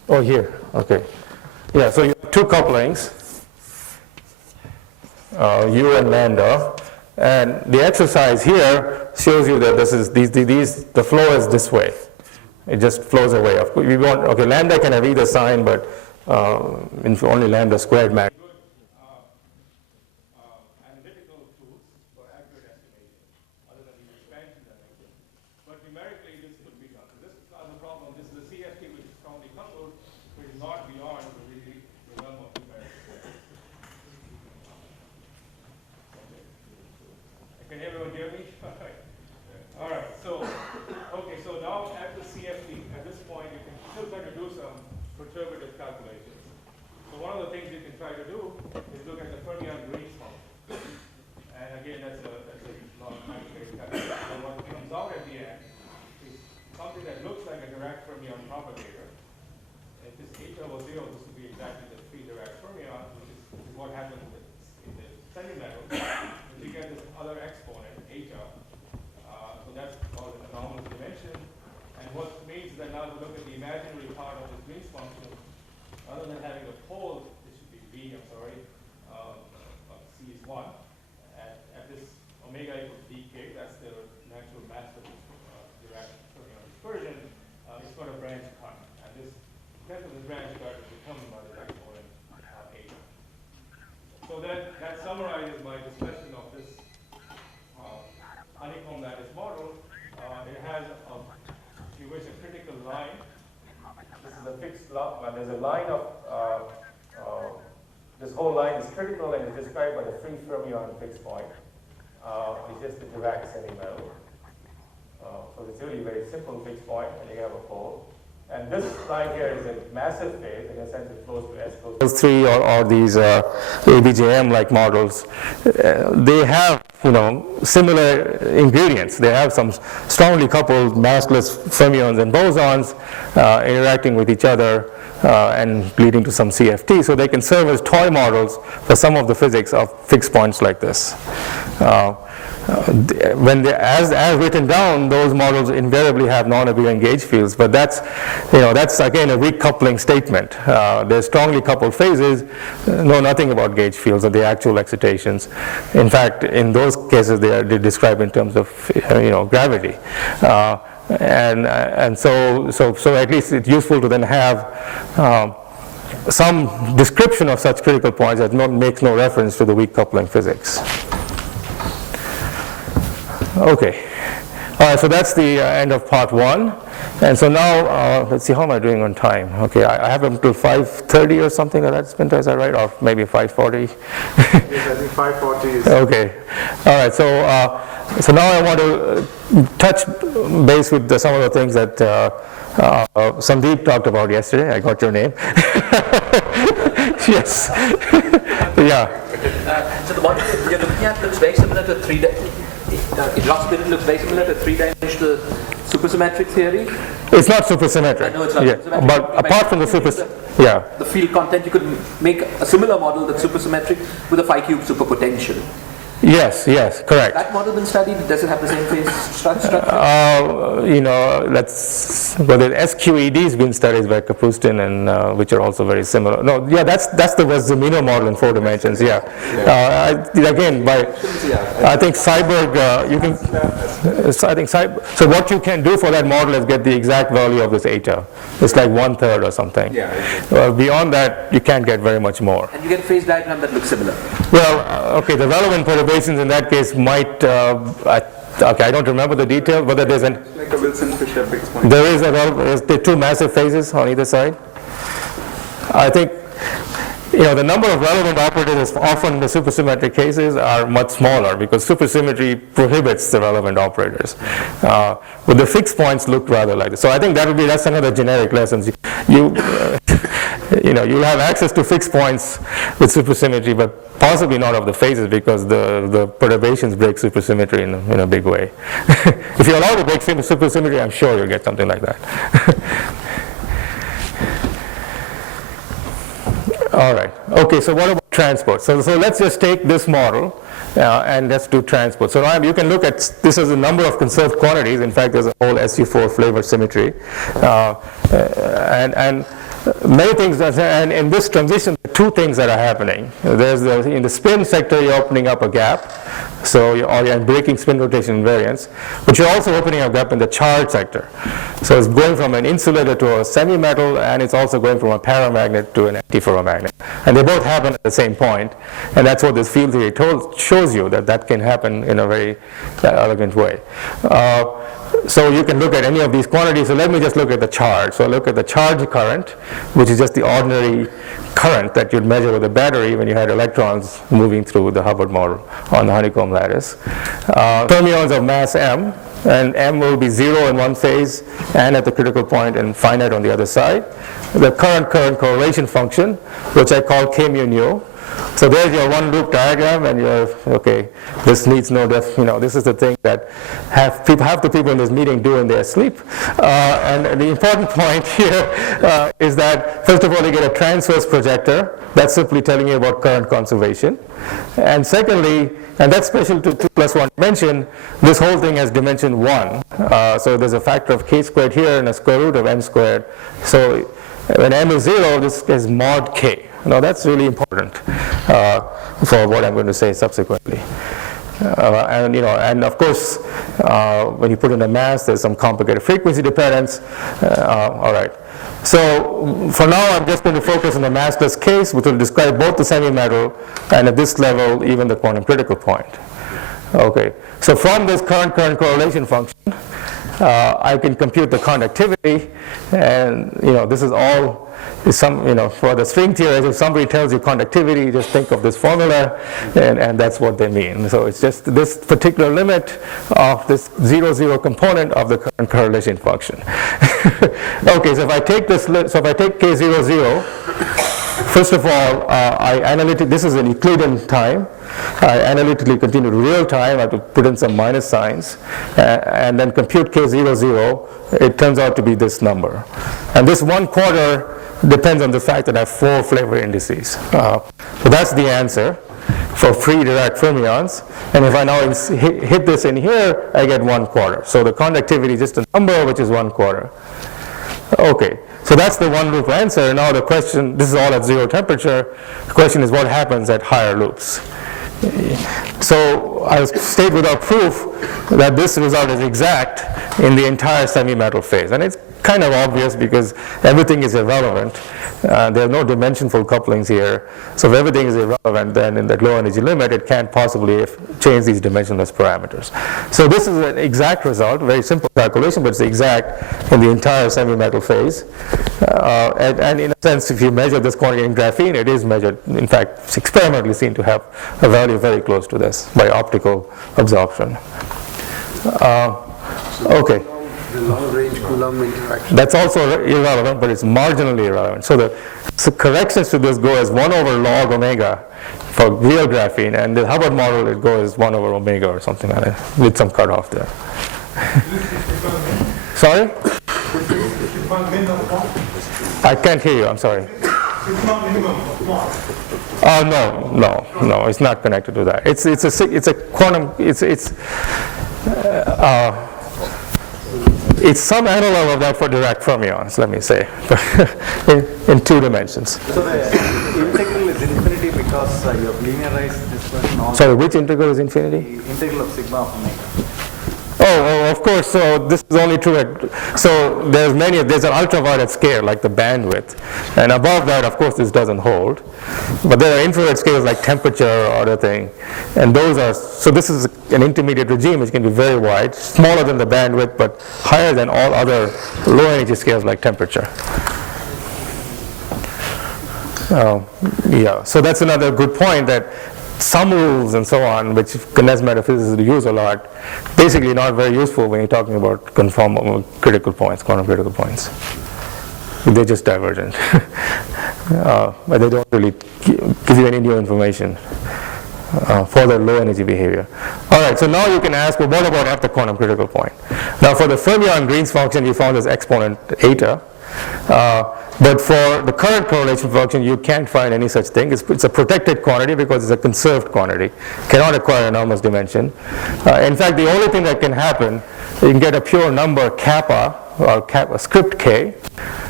Oh, here, okay. Yeah, so you have two couplings, U and lambda, and the exercise here shows you that this is the flow is this way. It just flows away. Of course, we want, okay, lambda can have either sign, but only lambda squared matters. Analytical tools for accurate estimation, other than the expansion dimension. But numerically, this could be done. So this is not the problem. This is a CFT which is strongly coupled, which is not beyond the realm of numerical. Okay. Can everyone hear me? All right. So, okay. So now at the CFT, at this point, you can still try to do some perturbative calculations. So one of the things you can try to do is look at the Fermion-Green function. And again, that's a non-complicated calculation. And what comes out at the end is something that looks like a Dirac fermion propagator. If this H over 0, this would be exactly the free Dirac fermion, which is what happens in the semi-metal. If you get this other exponent, eta, so that's called an anomalous dimension. And what it means is that now we look at the imaginary part of this Green's function, rather than having a pole, this should be V, I'm sorry, C is 1. At this omega equals dk, that's the natural mass of Dirac fermion dispersion, it's got a branch cut. And this depth of this branch cut is determined by the exponent eta. So that summarizes my discussion of this honeycomb lattice model. It has, if you wish, a critical line. This is a fixed line, but there's a line of, this whole line is critical and is described by the free fermion fixed point. It's just the Dirac semi-metal. So it's really a very simple fixed point, and you have a pole. And this line here is a massive phase, in a sense it flows to S close. Those three or these ABJM-like models, they have, similar ingredients. They have some strongly coupled massless fermions and bosons interacting with each other and leading to some CFT. So they can serve as toy models for some of the physics of fixed points like this. When they, as written down, those models invariably have non-abelian gauge fields, but that's again a weak coupling statement. They're strongly coupled phases know nothing about gauge fields or the actual excitations. In fact, in those cases, they're described in terms of gravity, and so at least it's useful to then have some description of such critical points that makes no reference to the weak coupling physics. Okay, all right, so that's the end of part 1. And so now, let's see, how am I doing on time? Okay, I have until 5:30 or something like that, Spinta, is that right? Or maybe 5:40? Yes, I think 5:40 is... Okay, all right, so now I want to touch base with some of the things that Sandeep talked about yesterday. I got your name. Yes, yeah. So the model you're looking at looks very similar to it looks very similar to three-dimensional supersymmetric theory. It's not supersymmetric. I know it's not supersymmetric. But apart from the the field content, you could make a similar model that's supersymmetric with a phi-cube superpotential. Yes, correct. That model been studied? Does it have the same phase structure? The SQED has been studied by Kapustin, and which are also very similar. No, yeah, that's the Zemino model in 4 dimensions. Yeah. Again, I think Seiberg, you can. So what you can do for that model is get the exact value of this eta. It's like 1/3 or something. Yeah. Beyond that, you can't get very much more. And you get a phase diagram that looks similar. Well, okay, the relevant perturbations in that case might, I don't remember the detail, whether there's an... Like a Wilson-Fisher fixed point. There is there 2 massive phases on either side. I think, the number of relevant operators often in the supersymmetric cases are much smaller because supersymmetry prohibits the relevant operators. But the fixed points look rather like this. So I think that's another generic lesson. You'll have access to fixed points with supersymmetry, but possibly not of the phases because the perturbations break supersymmetry in a big way. If you're allowed to break supersymmetry, I'm sure you'll get something like that. All right. Okay, so what about transport? So let's just take this model and let's do transport. So now you can look at this as a number of conserved quantities. In fact, there's a whole SU4 flavor symmetry. And many things, and in this transition, there are two things that are happening. In the spin sector, you're opening up a gap, so you're breaking spin rotation invariance, but you're also opening up a gap in the charge sector. So it's going from an insulator to a semi-metal, and it's also going from a paramagnet to an antiferromagnet. And they both happen at the same point, and that's what this field theory shows you, that can happen in a very elegant way. So you can look at any of these quantities. So let me just look at the charge. So look at the charge current, which is just the ordinary current that you'd measure with a battery when you had electrons moving through the Hubbard model on the Honeycomb lattice. Fermions of mass m, and m will be 0 in one phase and at the critical point and finite on the other side. The current correlation function, which I call k mu nu. So there's your one loop diagram, and you're, okay, this needs no this is the thing that half the people in this meeting do in their sleep. And the important point here is that, first of all, you get a transverse projector. That's simply telling you about current conservation. And secondly, and that's special to 2 + 1 dimension, this whole thing has dimension 1. So there's a factor of k squared here and a square root of m squared. So when m is 0, this is mod k. Now that's really important for what I'm going to say subsequently. And of course, when you put in a mass, there's some complicated frequency dependence. All right. So for now, I'm just going to focus on the massless case, which will describe both the semi-metal and at this level, even the quantum critical point. Okay. So from this current correlation function, I can compute the conductivity, and this is all for the string theory. If somebody tells you conductivity, just think of this formula, and that's what they mean. So it's just this particular limit of this 0,0 component of the current correlation function. Okay, so if I take k 0,0, first of all, this is an Euclidean time. I analytically continue to real time. I have to put in some minus signs, and then compute k 0,0. It turns out to be this number, and this 1/4 depends on the fact that I have 4 flavor indices. So that's the answer for free Dirac fermions. And if I now hit this in here, I get 1/4. So the conductivity is just a number, which is 1/4. Okay, so that's the one loop answer. Now the question, this is all at 0 temperature. The question is what happens at higher loops. So I state without proof that this result is exact in the entire semi-metal phase. And it's kind of obvious because everything is irrelevant. There are no dimensionful couplings here. So if everything is irrelevant, then in that low energy limit, it can't possibly change these dimensionless parameters. So this is an exact result, very simple calculation, but it's exact in the entire semi-metal phase. And in a sense, if you measure this quantity in graphene, it is measured, in fact, it's experimentally seen to have a value very close to this by optical absorption. Okay. The long-range Coulomb interaction. That's also irrelevant, but it's marginally irrelevant. So the corrections to this go as 1/log omega for real graphene, and the Hubbard model, it goes as 1/omega or something like that, with some cutoff there. Sorry? I can't hear you, I'm sorry. Oh, no, it's not connected to that. It's a quantum, it's some analog of that for Dirac fermions, let me say, in 2 dimensions. So the integral is infinity because you have linearized this one. Sorry, which integral is infinity? The integral of sigma of omega. Oh, of course. So this is only true so there's an ultraviolet scale like the bandwidth, and above that, of course, this doesn't hold. But there are infrared scales like temperature or other thing, and so this is an intermediate regime which can be very wide, smaller than the bandwidth, but higher than all other low energy scales like temperature. Yeah. So that's another good point, that some rules and so on, which condensed matter physicists use a lot, basically not very useful when you're talking about conformal critical points, quantum critical points. They're just divergent. But they don't really give you any new information for their low energy behavior. All right, so now you can ask, well, what about at the quantum critical point? Now for the fermion Green's function, you found this exponent eta. But for the current correlation function, you can't find any such thing. It's a protected quantity because it's a conserved quantity. Cannot acquire enormous dimension. In fact, the only thing that can happen, you can get a pure number kappa, or script k,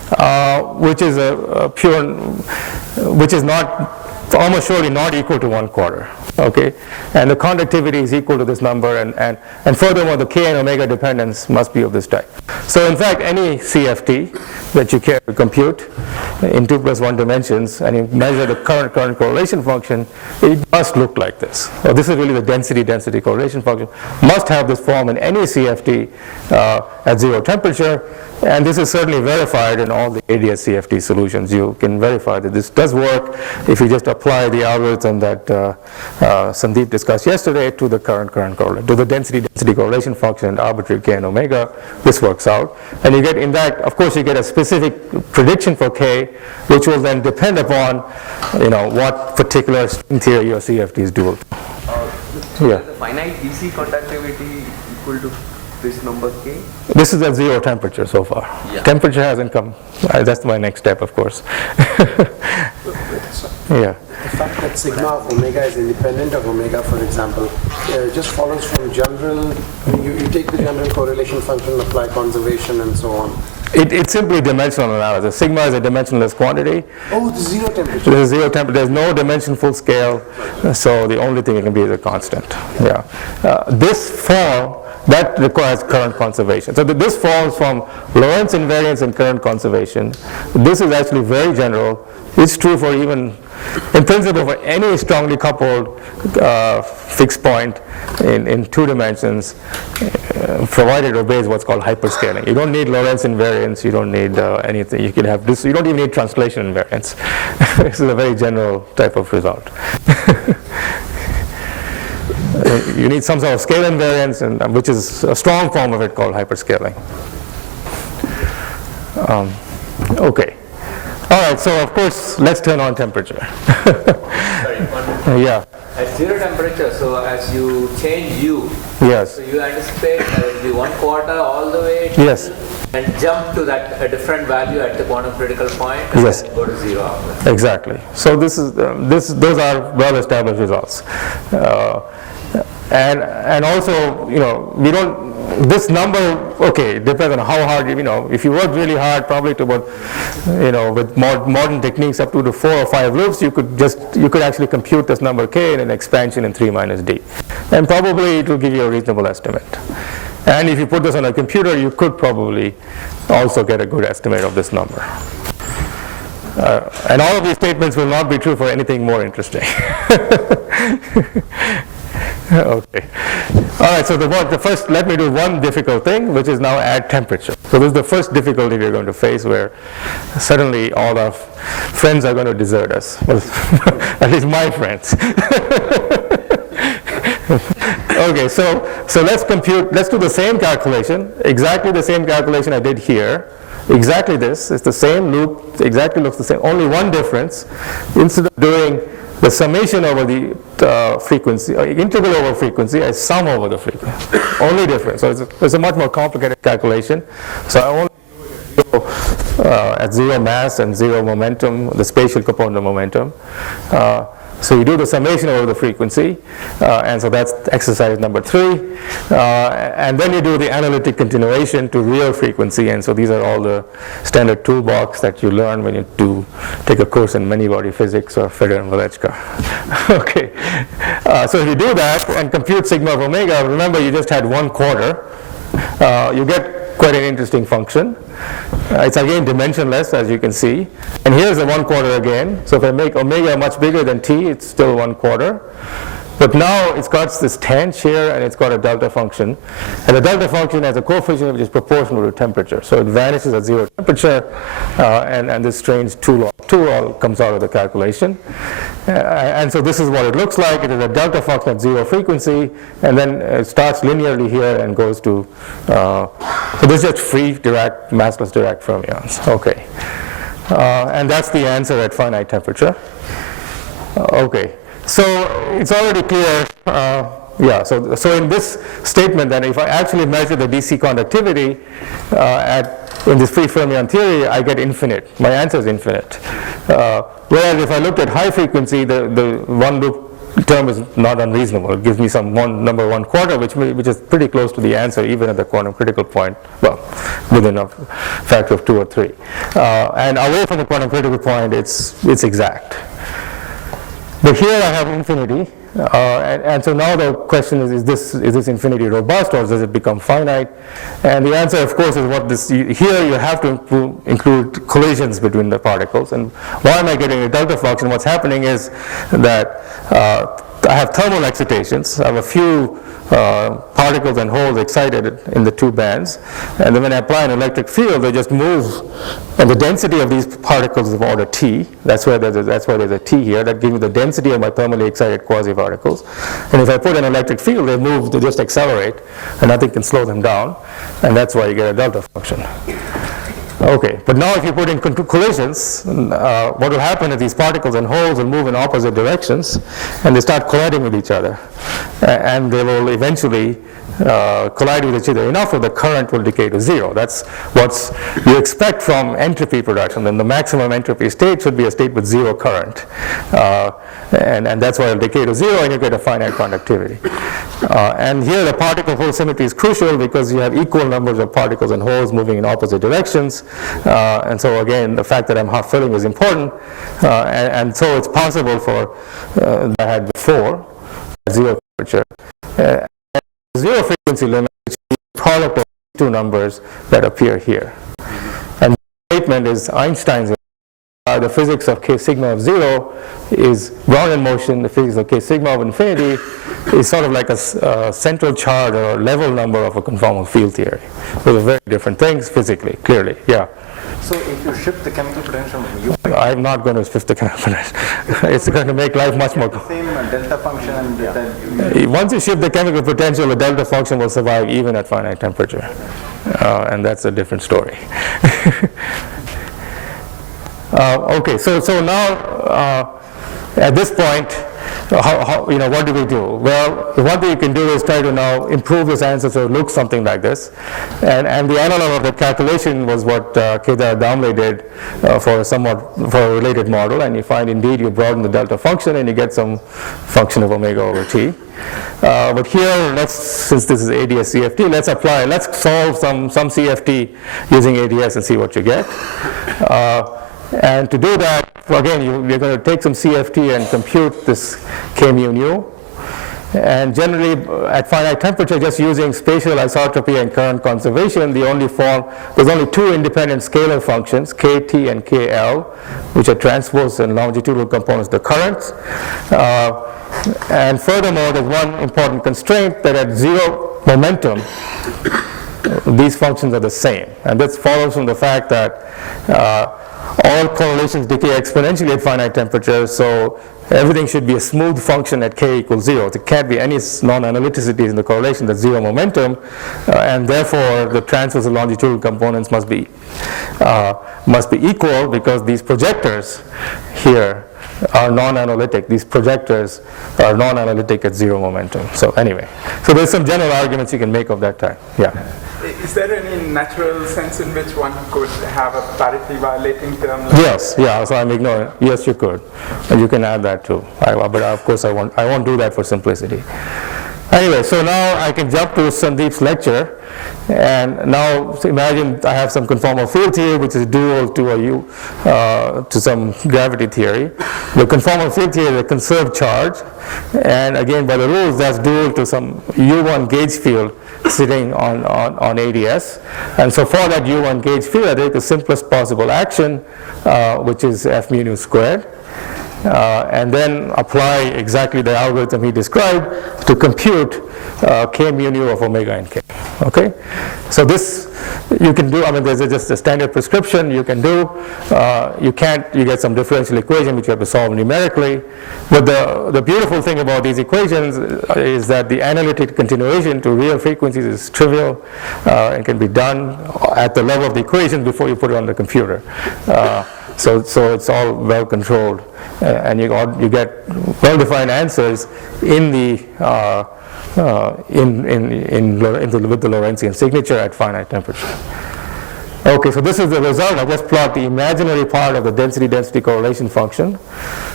which is which is not, almost surely not equal to 1/4, okay? And the conductivity is equal to this number, and furthermore, the K and omega dependence must be of this type. So in fact, any CFT that you care to compute in 2 + 1 dimensions, and you measure the current correlation function, it must look like this. So this is really the density correlation function, must have this form in any CFT at 0 temperature. And this is certainly verified in all the ADS CFT solutions. You can verify that this does work if you just apply the algorithm that Sandeep discussed yesterday to the current correlation, to the density correlation function and arbitrary K and omega. This works out. And you get, in that, of course, you get a specific prediction for K, which will then depend upon, what particular string theory your CFTs do. Yeah. Is the finite DC conductivity equal to this number K? This is at 0 temperature so far. Yeah. Temperature hasn't come. That's my next step, of course. Yeah. The fact that sigma of omega is independent of omega, for example, just follows from general, you take the general correlation function, apply conservation and so on. It's simply dimensional analysis. Sigma is a dimensionless quantity. Oh, the 0 temperature. There's 0 temperature. There's no dimension full scale, so the only thing it can be is a constant. Yeah. This form, that requires current conservation. So this forms from Lorentz invariance and current conservation. This is actually very general. It's true for even, in principle, for any strongly coupled fixed point in 2 dimensions, provided it obeys what's called hyperscaling. You don't need Lorentz invariance. You don't need anything. You can have this. You don't even need translation invariance. This is a very general type of result. You need some sort of scale invariance, which is a strong form of it called hyperscaling. Okay. All right, so of course, let's turn on temperature. Sorry, one yeah. At 0 temperature, so as you change U, yes. So you anticipate that it will be 1/4 all the way to yes. and jump to that a different value at the quantum critical point and yes. then go to 0 after. Exactly. So this is those are well-established results. And also, we don't, this number, okay, depends on how hard, if you work really hard, probably to about, with modern techniques up to 4 or 5 loops, you could actually compute this number K in an expansion in 3 minus D. And probably it will give you a reasonable estimate. And if you put this on a computer, you could probably also get a good estimate of this number. And all of these statements will not be true for anything more interesting. Okay. All right, so the first, let me do one difficult thing, which is now add temperature. So this is the first difficulty we're going to face, where suddenly all our friends are going to desert us. Well, at least my friends. Okay, so let's do the same calculation, exactly the same calculation I did here. Exactly this, it's the same loop, exactly looks the same, only one difference. Instead of doing the summation over the frequency, integral over frequency, I sum over the frequency. Only difference. So it's a much more complicated calculation. So I only do at 0 mass and 0 momentum, the spatial component of momentum. So you do the summation over the frequency, and so that's exercise number 3. And then you do the analytic continuation to real frequency, and so these are all the standard toolbox that you learn when you take a course in many-body physics or Federer and Valechka. Okay, so if you do that and compute sigma of omega, remember you just had 1/4, you get quite an interesting function. It's again dimensionless, as you can see. And here's the 1/4 again. So if I make omega much bigger than t, it's still 1/4. But now it's got this tanh here, and it's got a delta function. And the delta function has a coefficient which is proportional to temperature. So it vanishes at 0 temperature, and this strange 2 log 2 all comes out of the calculation. And so this is what it looks like. It is a delta function at 0 frequency, and then it starts linearly here and goes to, so this is just free Dirac, massless Dirac fermions. Okay. And that's the answer at finite temperature. Okay. So it's already clear, so in this statement then, if I actually measure the DC conductivity in this free fermion theory, I get infinite. My answer is infinite. Whereas if I looked at high frequency, the one loop term is not unreasonable. It gives me some number 1/4, which is pretty close to the answer even at the quantum critical point, well, within a factor of 2 or 3. And away from the quantum critical point, it's exact. But here I have infinity, and so now the question is this infinity robust, or does it become finite? And the answer, of course, is here you have to include collisions between the particles. And why am I getting a delta function? What's happening is that I have thermal excitations. I have a few particles and holes excited in the two bands, and then when I apply an electric field, they just move, and the density of these particles is of order T. That's why there's a T here. That gives me the density of my thermally excited quasi-particles. And if I put an electric field, they just accelerate, and nothing can slow them down, and that's why you get a delta function. Okay, but now if you put in collisions, what will happen is these particles and holes will move in opposite directions, and they start colliding with each other, and they will eventually collide with each other enough that the current will decay to 0. That's what you expect from entropy production. Then the maximum entropy state should be a state with 0 current, and that's why it'll decay to 0, and you get a finite conductivity. And here the particle-hole symmetry is crucial because you have equal numbers of particles and holes moving in opposite directions, and so again the fact that I'm half filling is important, and so it's possible for that I had before at 0 temperature. Zero frequency limit, which is the product of two numbers that appear here. And the statement is Einstein's the physics of k sigma of 0 is Brownian motion. The physics of k sigma of infinity is sort of like a central charge or level number of a conformal field theory. Those are very different things physically, clearly. Yeah. So if you shift the chemical potential from U, I'm not going to shift the chemical potential. It's going to make life much more. The same delta function and delta. Once you shift the chemical potential, the delta function will survive even at finite temperature, and that's a different story. Okay, so now at this point, what do we do? Well, one thing you can do is try to now improve this answer so it looks something like this. And the analog of that calculation was what Kedar Damle did for a related model, and you find indeed you broaden the delta function and you get some function of omega over t. But here, since this is ADS CFT, let's solve some CFT using ADS and see what you get. And to do that, again, we're going to take some CFT and compute this k mu nu. And generally, at finite temperature, just using spatial isotropy and current conservation, there's only two independent scalar functions, kt and kl, which are transpose and longitudinal components of the currents. And furthermore, there's one important constraint that at 0 momentum, these functions are the same. And this follows from the fact that all correlations decay exponentially at finite temperature, so everything should be a smooth function at k equals 0. There can't be any non-analyticity in the correlation that's 0 momentum, and therefore the transverse and longitudinal components must be equal because these projectors here are non-analytic. These projectors are non-analytic at 0 momentum. So anyway, so there's some general arguments you can make of that type. Yeah. Is there any natural sense in which one could have a parity violating term? Yes, yeah, so I'm ignoring. Yes, you could. And you can add that too. But of course I won't do that for simplicity. Anyway, so now I can jump to Sandeep's lecture. And now so imagine I have some conformal field theory which is dual to some gravity theory. The conformal field theory is a conserved charge, and again by the rules that's dual to some U1 gauge field sitting on ADS. And so for that U1 gauge field, I take the simplest possible action, which is F mu nu squared. And then apply exactly the algorithm he described to compute k mu nu of omega and k. Okay, so this you can do. I mean, there's just a standard prescription you can do. You get some differential equation which you have to solve numerically. But the beautiful thing about these equations is that the analytic continuation to real frequencies is trivial and can be done at the level of the equation before you put it on the computer. So it's all well controlled, and you get well-defined answers in the with the Lorentzian signature at finite temperature. Okay, so this is the result. I just plot the imaginary part of the density-density correlation function.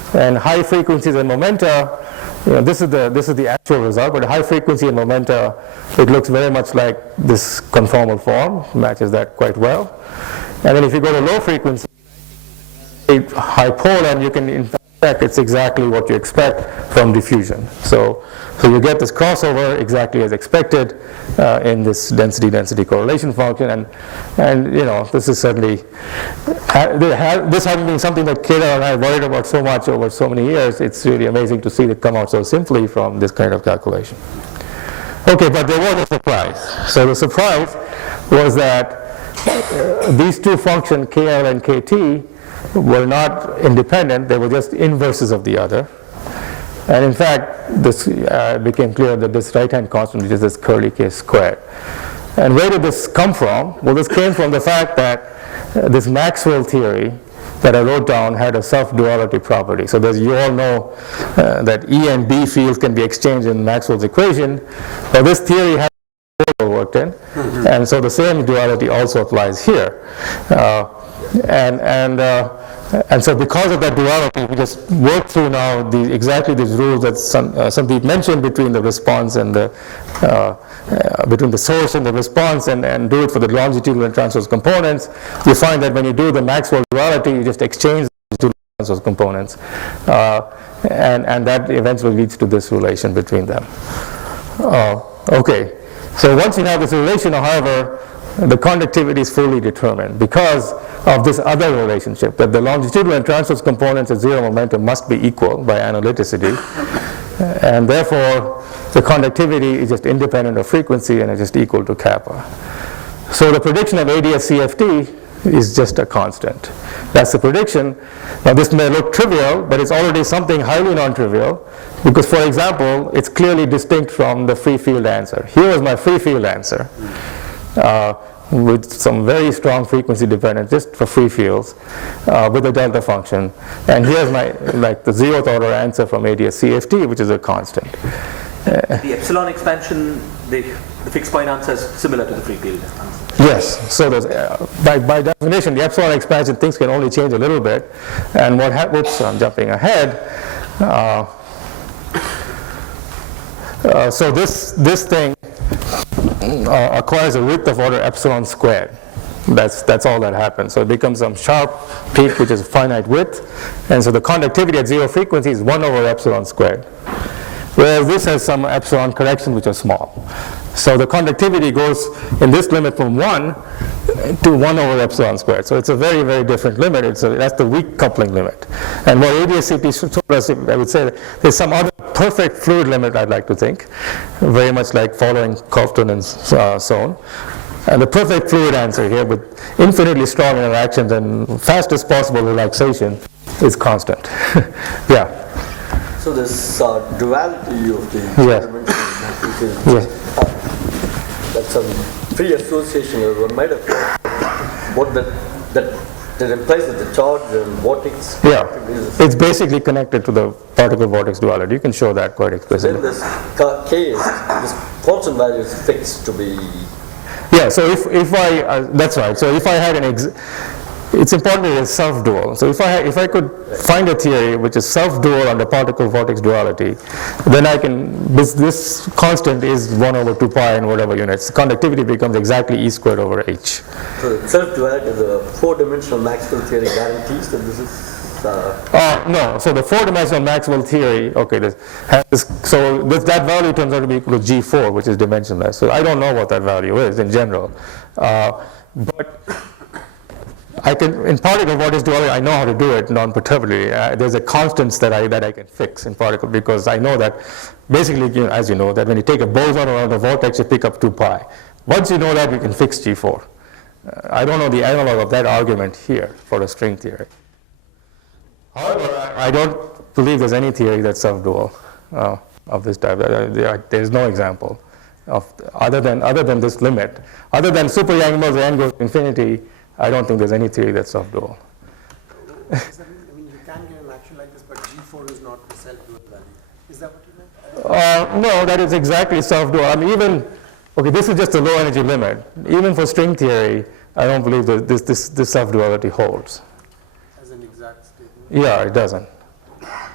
And high frequencies and momenta, this is the actual result, but high frequency and momenta, it looks very much like this conformal form, matches that quite well. And then if you go to low frequency, high pole, and you can in fact it's exactly what you expect from diffusion. So you get this crossover exactly as expected in this density correlation function, and this is certainly this having been something that Kedar and I worried about so much over so many years. It's really amazing to see it come out so simply from this kind of calculation. Okay, but there was a surprise. So the surprise was that these two functions, KL and KT, were not independent, they were just inverses of the other. And in fact, this became clear that this right-hand constant, which is this curly K squared. And where did this come from? Well, this came from the fact that this Maxwell theory that I wrote down had a self-duality property. So you all know that E and B fields can be exchanged in Maxwell's equation. Well, this theory has worked in, and so the same duality also applies here. And so because of that duality, we just work through now exactly these rules that Sandeep mentioned between the response and between the source and the response, and do it for the longitudinal and transverse components. You find that when you do the Maxwell duality, you just exchange the two transverse components, and that eventually leads to this relation between them. Okay, so once you have this relation, however, the conductivity is fully determined because of this other relationship, that the longitudinal and transverse components at zero momentum must be equal by analyticity, and therefore the conductivity is just independent of frequency and is just equal to kappa. So the prediction of ADS-CFT is just a constant. That's the prediction. Now this may look trivial, but it's already something highly non-trivial, because for example, it's clearly distinct from the free field answer. Here is my free field answer. With some very strong frequency dependence just for free fields with a delta function. And here's my the zeroth order answer from ADS-CFT, which is a constant. The epsilon expansion, the fixed point answer is similar to the free field answer. Yes, so there's, by definition, the epsilon expansion, things can only change a little bit. And what happens, oops, I'm jumping ahead. So this thing acquires a width of order epsilon squared. That's all that happens. So it becomes some sharp peak, which is a finite width, and so the conductivity at zero frequency is 1 over epsilon squared. Whereas this has some epsilon correction, which are small. So the conductivity goes in this limit from 1 to 1 over epsilon squared. So it's a very, very different limit. That's the weak coupling limit. And what ADS-CFT told us, I would say, there's some other perfect fluid limit, I'd like to think, very much like following Coughton and so on. And the perfect fluid answer here with infinitely strong interactions and fastest possible relaxation is constant. Yeah. So this duality of the Yes. That's some free association. One might have thought what that implies that the charge and vortex. Yeah, it's basically connected to the particle-vortex duality. You can show that quite explicitly. Then this K is, this constant value is fixed to be. Yeah, so if I, that's right. So if I had it's important that it's self-dual. So if I could find a theory which is self-dual under particle-vortex duality, then I can, this constant is 1 over 2 pi in whatever units. Conductivity becomes exactly E squared over H. So self-duality, the four-dimensional Maxwell theory guarantees that this is... No, so the four-dimensional Maxwell theory, okay, that value turns out to be equal to G4, which is dimensionless. So I don't know what that value is in general. But I can, in particle-vortex duality, I know how to do it non-perturbably. There's a constants that I can fix in particle, because I know that basically, as you know, that when you take a boson around a vortex, you pick up 2 pi. Once you know that, you can fix G4. I don't know the analog of that argument here for a string theory. However, I don't believe there's any theory that's self-dual of this type. There's no example of other than this limit. Other than super Yang-Mills n goes to infinity, I don't think there's any theory that's self-dual. I mean, you can get an action like this, but G4 is not the self-dual value. Is that what you meant? No, that is exactly self-dual. I mean, okay, this is just a low energy limit. Even for string theory, I don't believe that this self-duality holds. As an exact statement? Yeah, it doesn't.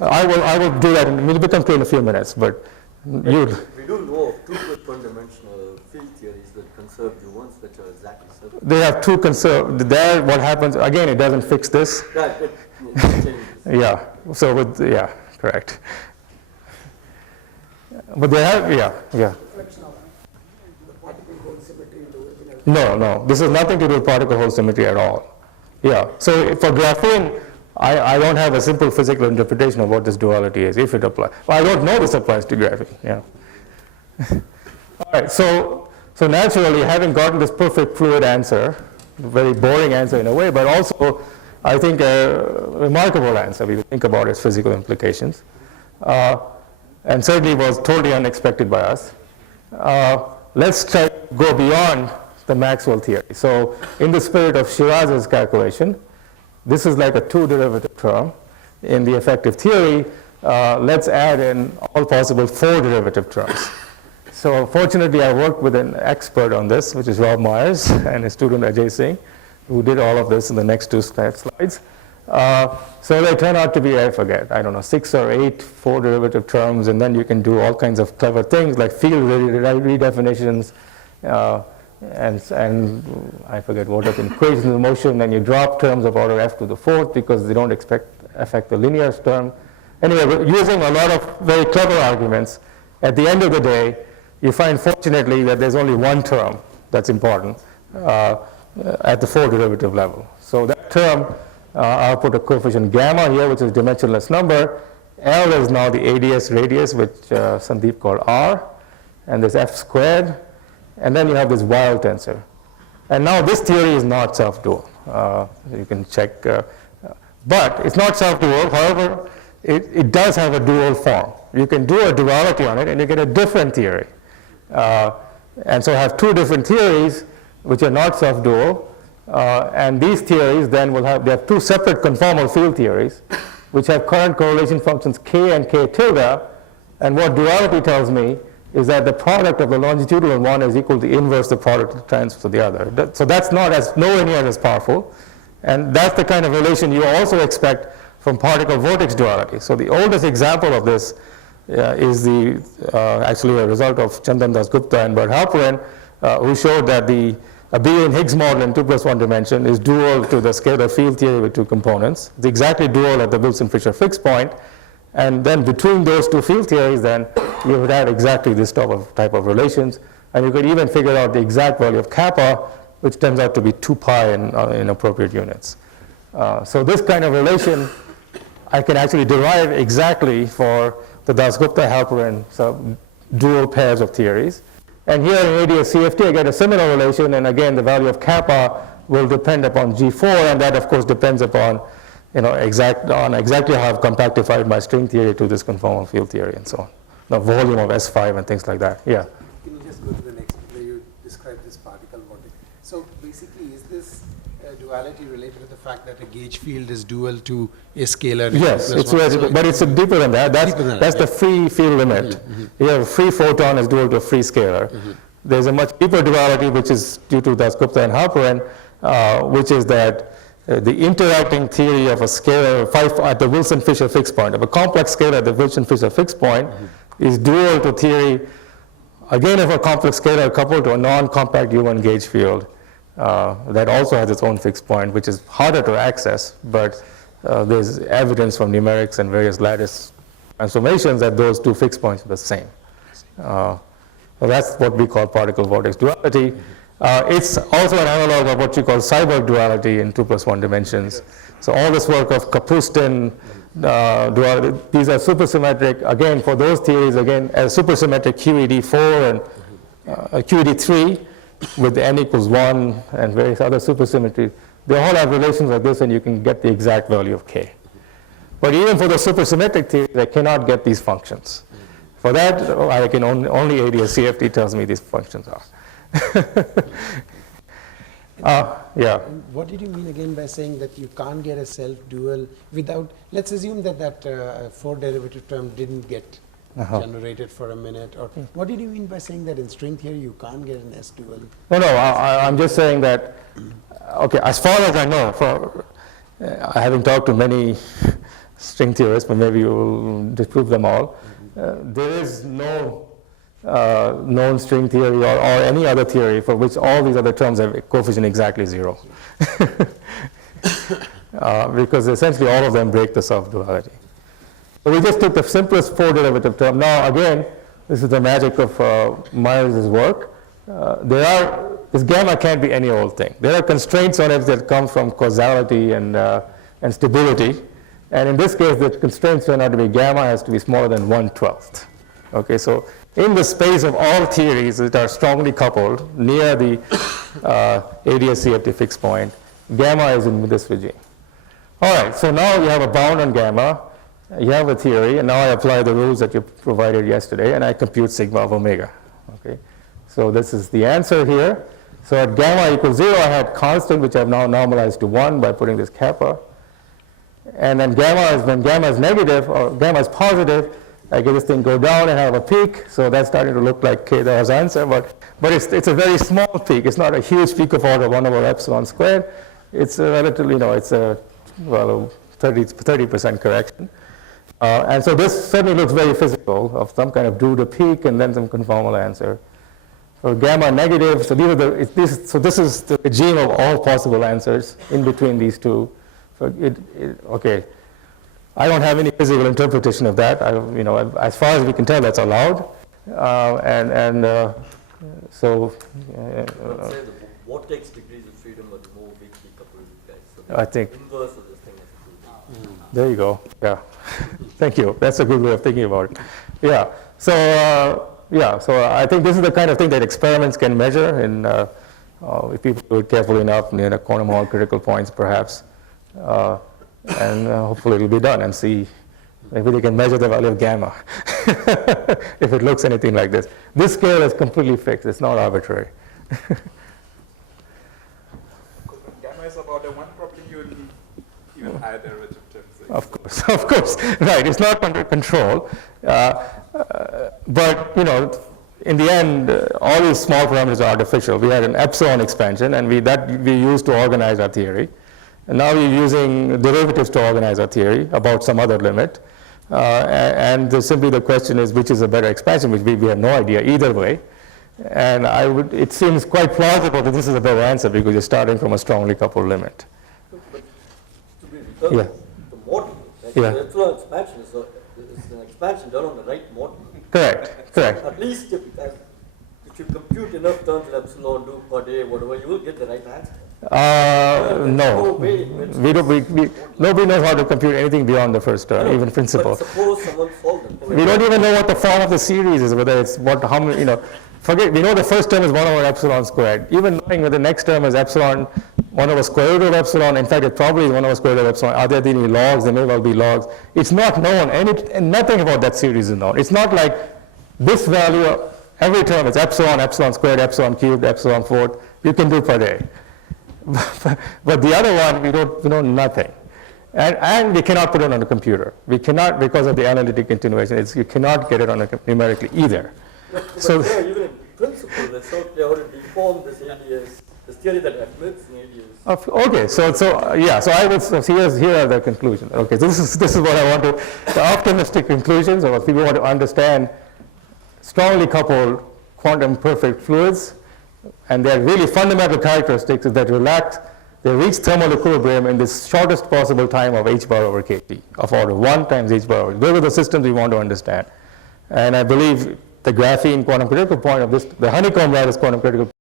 I will do that. It will become clear in a few minutes. But you. We do know of two one-dimensional field theories that conserve the ones that are exactly circular. They have two conserved. There, what happens again? It doesn't fix this. Yeah, it changes. Yeah. So correct. But they have, yeah. No. This has nothing to do with particle hole symmetry at all. Yeah. So for graphene, I don't have a simple physical interpretation of what this duality is, if it applies. Well, I don't know this applies to graphene. Yeah. All right. So naturally, having gotten this perfect fluid answer, very boring answer in a way, but also I think a remarkable answer if you think about its physical implications, and certainly was totally unexpected by us. Let's try to go beyond the Maxwell theory. So in the spirit of Shiraz's calculation, this is like a two-derivative term. In the effective theory, let's add in all possible four-derivative terms. So fortunately, I worked with an expert on this, which is Rob Myers and his student Ajay Singh, who did all of this in the next two slides. So they turn out to be, I don't know, 6 or 8 four-derivative terms, and then you can do all kinds of clever things like field redefinitions, and I forget what are the equations of motion, and you drop terms of order f to the fourth because they don't affect the linear term. Anyway, using a lot of very clever arguments, at the end of the day, you find fortunately that there's only one term that's important at the four-derivative level. So that term, I'll put a coefficient gamma here, which is a dimensionless number. L is now the ADS radius, which Sandeep called R, and there's f squared. And then you have this wild tensor. And now this theory is not self-dual. You can check. But it's not self-dual. However, it does have a dual form. You can do a duality on it, and you get a different theory. And so I have two different theories, which are not self-dual. And these theories then they have two separate conformal field theories, which have current correlation functions k and k tilde. And what duality tells me is that the product of the longitudinal one is equal to the inverse the product of the transverse of the other. So that's nowhere near as powerful. And that's the kind of relation you also expect from particle-vortex duality. So the oldest example of this is actually a result of Chandan Das Gupta and Bert Halperin, who showed that the Abelian-Higgs model in 2 + 1 dimension is dual to the scalar field theory with two components. It's exactly dual at the Wilson-Fisher fixed point. And then between those two field theories, then you would have exactly this type of relations. And you could even figure out the exact value of kappa, which turns out to be 2 pi in appropriate units. So this kind of relation I can actually derive exactly for the Dasgupta-Halperin dual pairs of theories. And here in ADS-CFT, I get a similar relation, and again, the value of kappa will depend upon G4, and that, of course, depends upon exactly how I've compactified my string theory to this conformal field theory and so on. The volume of S5 and things like that. Yeah. Can you just go to the next where you describe this particle vortex? So basically, is this duality related to the fact that a gauge field is dual to a scalar? Yes, but it's deeper than that. That's the free field limit. You have a free photon is dual to a free scalar. There's a much deeper duality, which is due to Dasgupta and Halperin, which is that the interacting theory of a scalar at the Wilson-Fisher fixed point, of a complex scalar at the Wilson-Fisher fixed point, is dual to theory, again, of a complex scalar coupled to a non-compact U1 gauge field that also has its own fixed point, which is harder to access, but there's evidence from numerics and various lattice transformations that those two fixed points are the same. So that's what we call particle-vortex duality. It's also an analog of what you call Seiberg duality in 2 + 1 dimensions. So all this work of Kapustin duality, these are supersymmetric, again, for those theories, again, as supersymmetric QED4 and QED3 with n equals 1 and various other supersymmetries. They all have relations like this, and you can get the exact value of k. But even for the supersymmetric theories, I cannot get these functions. For that, I can only ADS-CFT tells me these functions are. Yeah. What did you mean again by saying that you can't get a self-dual without, let's assume that four derivative term didn't get generated for a minute, or what did you mean by saying that in string theory you can't get an S-dual? No, I'm just saying that, okay, as far as I know, having talked to many string theorists, but maybe you will disprove them all. There is no known string theory or any other theory for which all these other terms have a coefficient exactly 0. Because essentially all of them break the self-duality. So we just took the simplest 4-derivative term. Now again, this is the magic of Myers' work. This gamma can't be any old thing. There are constraints on it that come from causality and stability. And in this case, the constraints turn out to be gamma has to be smaller than 1/12. Okay, so in the space of all theories that are strongly coupled near the ADSC at the fixed point, gamma is in this regime. All right, so now you have a bound on gamma, you have a theory, and now I apply the rules that you provided yesterday, and I compute sigma of omega. Okay, so this is the answer here. So at gamma equals 0, I had constant, which I've now normalized to 1 by putting this kappa. And then when gamma is negative, or gamma is positive, I get this thing go down and have a peak. So that's starting to look like K-Daw's answer, but it's a very small peak. It's not a huge peak of order 1 over epsilon squared. It's a relatively, it's a 30% correction. And so this certainly looks very physical, of some kind of due to peak and then some conformal answer. So gamma negative, so this is the regime of all possible answers in between these two. So okay, I don't have any physical interpretation of that. As far as we can tell, that's allowed. So I would say the vortex degrees of freedom are more weakly coupled, guys. So I think inverse of this thing is true. there you go. Yeah, thank you. That's a good way of thinking about it. Yeah. So so I think this is the kind of thing that experiments can measure, and if people do it carefully enough near the quantum Hall critical points, perhaps. And hopefully it will be done, and see maybe they can measure the value of gamma if it looks anything like this. This scale is completely fixed. It's not arbitrary. Gamma is about the one problem you will need even higher derivative terms. Of course, right. It's not under control, but in the end, all these small parameters are artificial. We had an epsilon expansion, and we used to organize our theory. And now we're using derivatives to organize our theory about some other limit. And simply the question is, which is a better expansion, which we have no idea either way. And it seems quite plausible that this is a better answer because you're starting from a strongly coupled limit. But to be returned, the model, the epsilon expansion is an expansion done on the right model. Correct. So at least if you compute enough terms in epsilon, do per day, whatever, you will get the right answer. No. Nobody knows how to compute anything beyond the first term, even principal. But suppose someone solved it. We don't even know what the form of the series is, whether it's how many, forget, we know the first term is 1 over epsilon squared. Even knowing that the next term is epsilon, 1 over square root of epsilon, in fact, it probably is 1 over square root of epsilon. Are there any logs? There may well be logs. It's not known, and nothing about that series is known. It's not like this value, every term is epsilon, epsilon squared, epsilon cubed, epsilon fourth. You can do per day. But the other one, we know nothing. And we cannot put it on a computer. We cannot, because of the analytic continuation, you cannot get it on numerically either. But even in principle, it's not clear how to deform this ADS, this theory that admits an ADS. Okay, so I would, here are the conclusions. Okay, so this is what I want to, the optimistic conclusions, or if people want to understand strongly coupled quantum perfect fluids, and their really fundamental characteristics is that they reach thermal equilibrium in this shortest possible time of h bar over kT, of order 1 times h bar over. Those are the systems we want to understand. And I believe the graphene quantum critical point of this, the honeycomb lattice quantum critical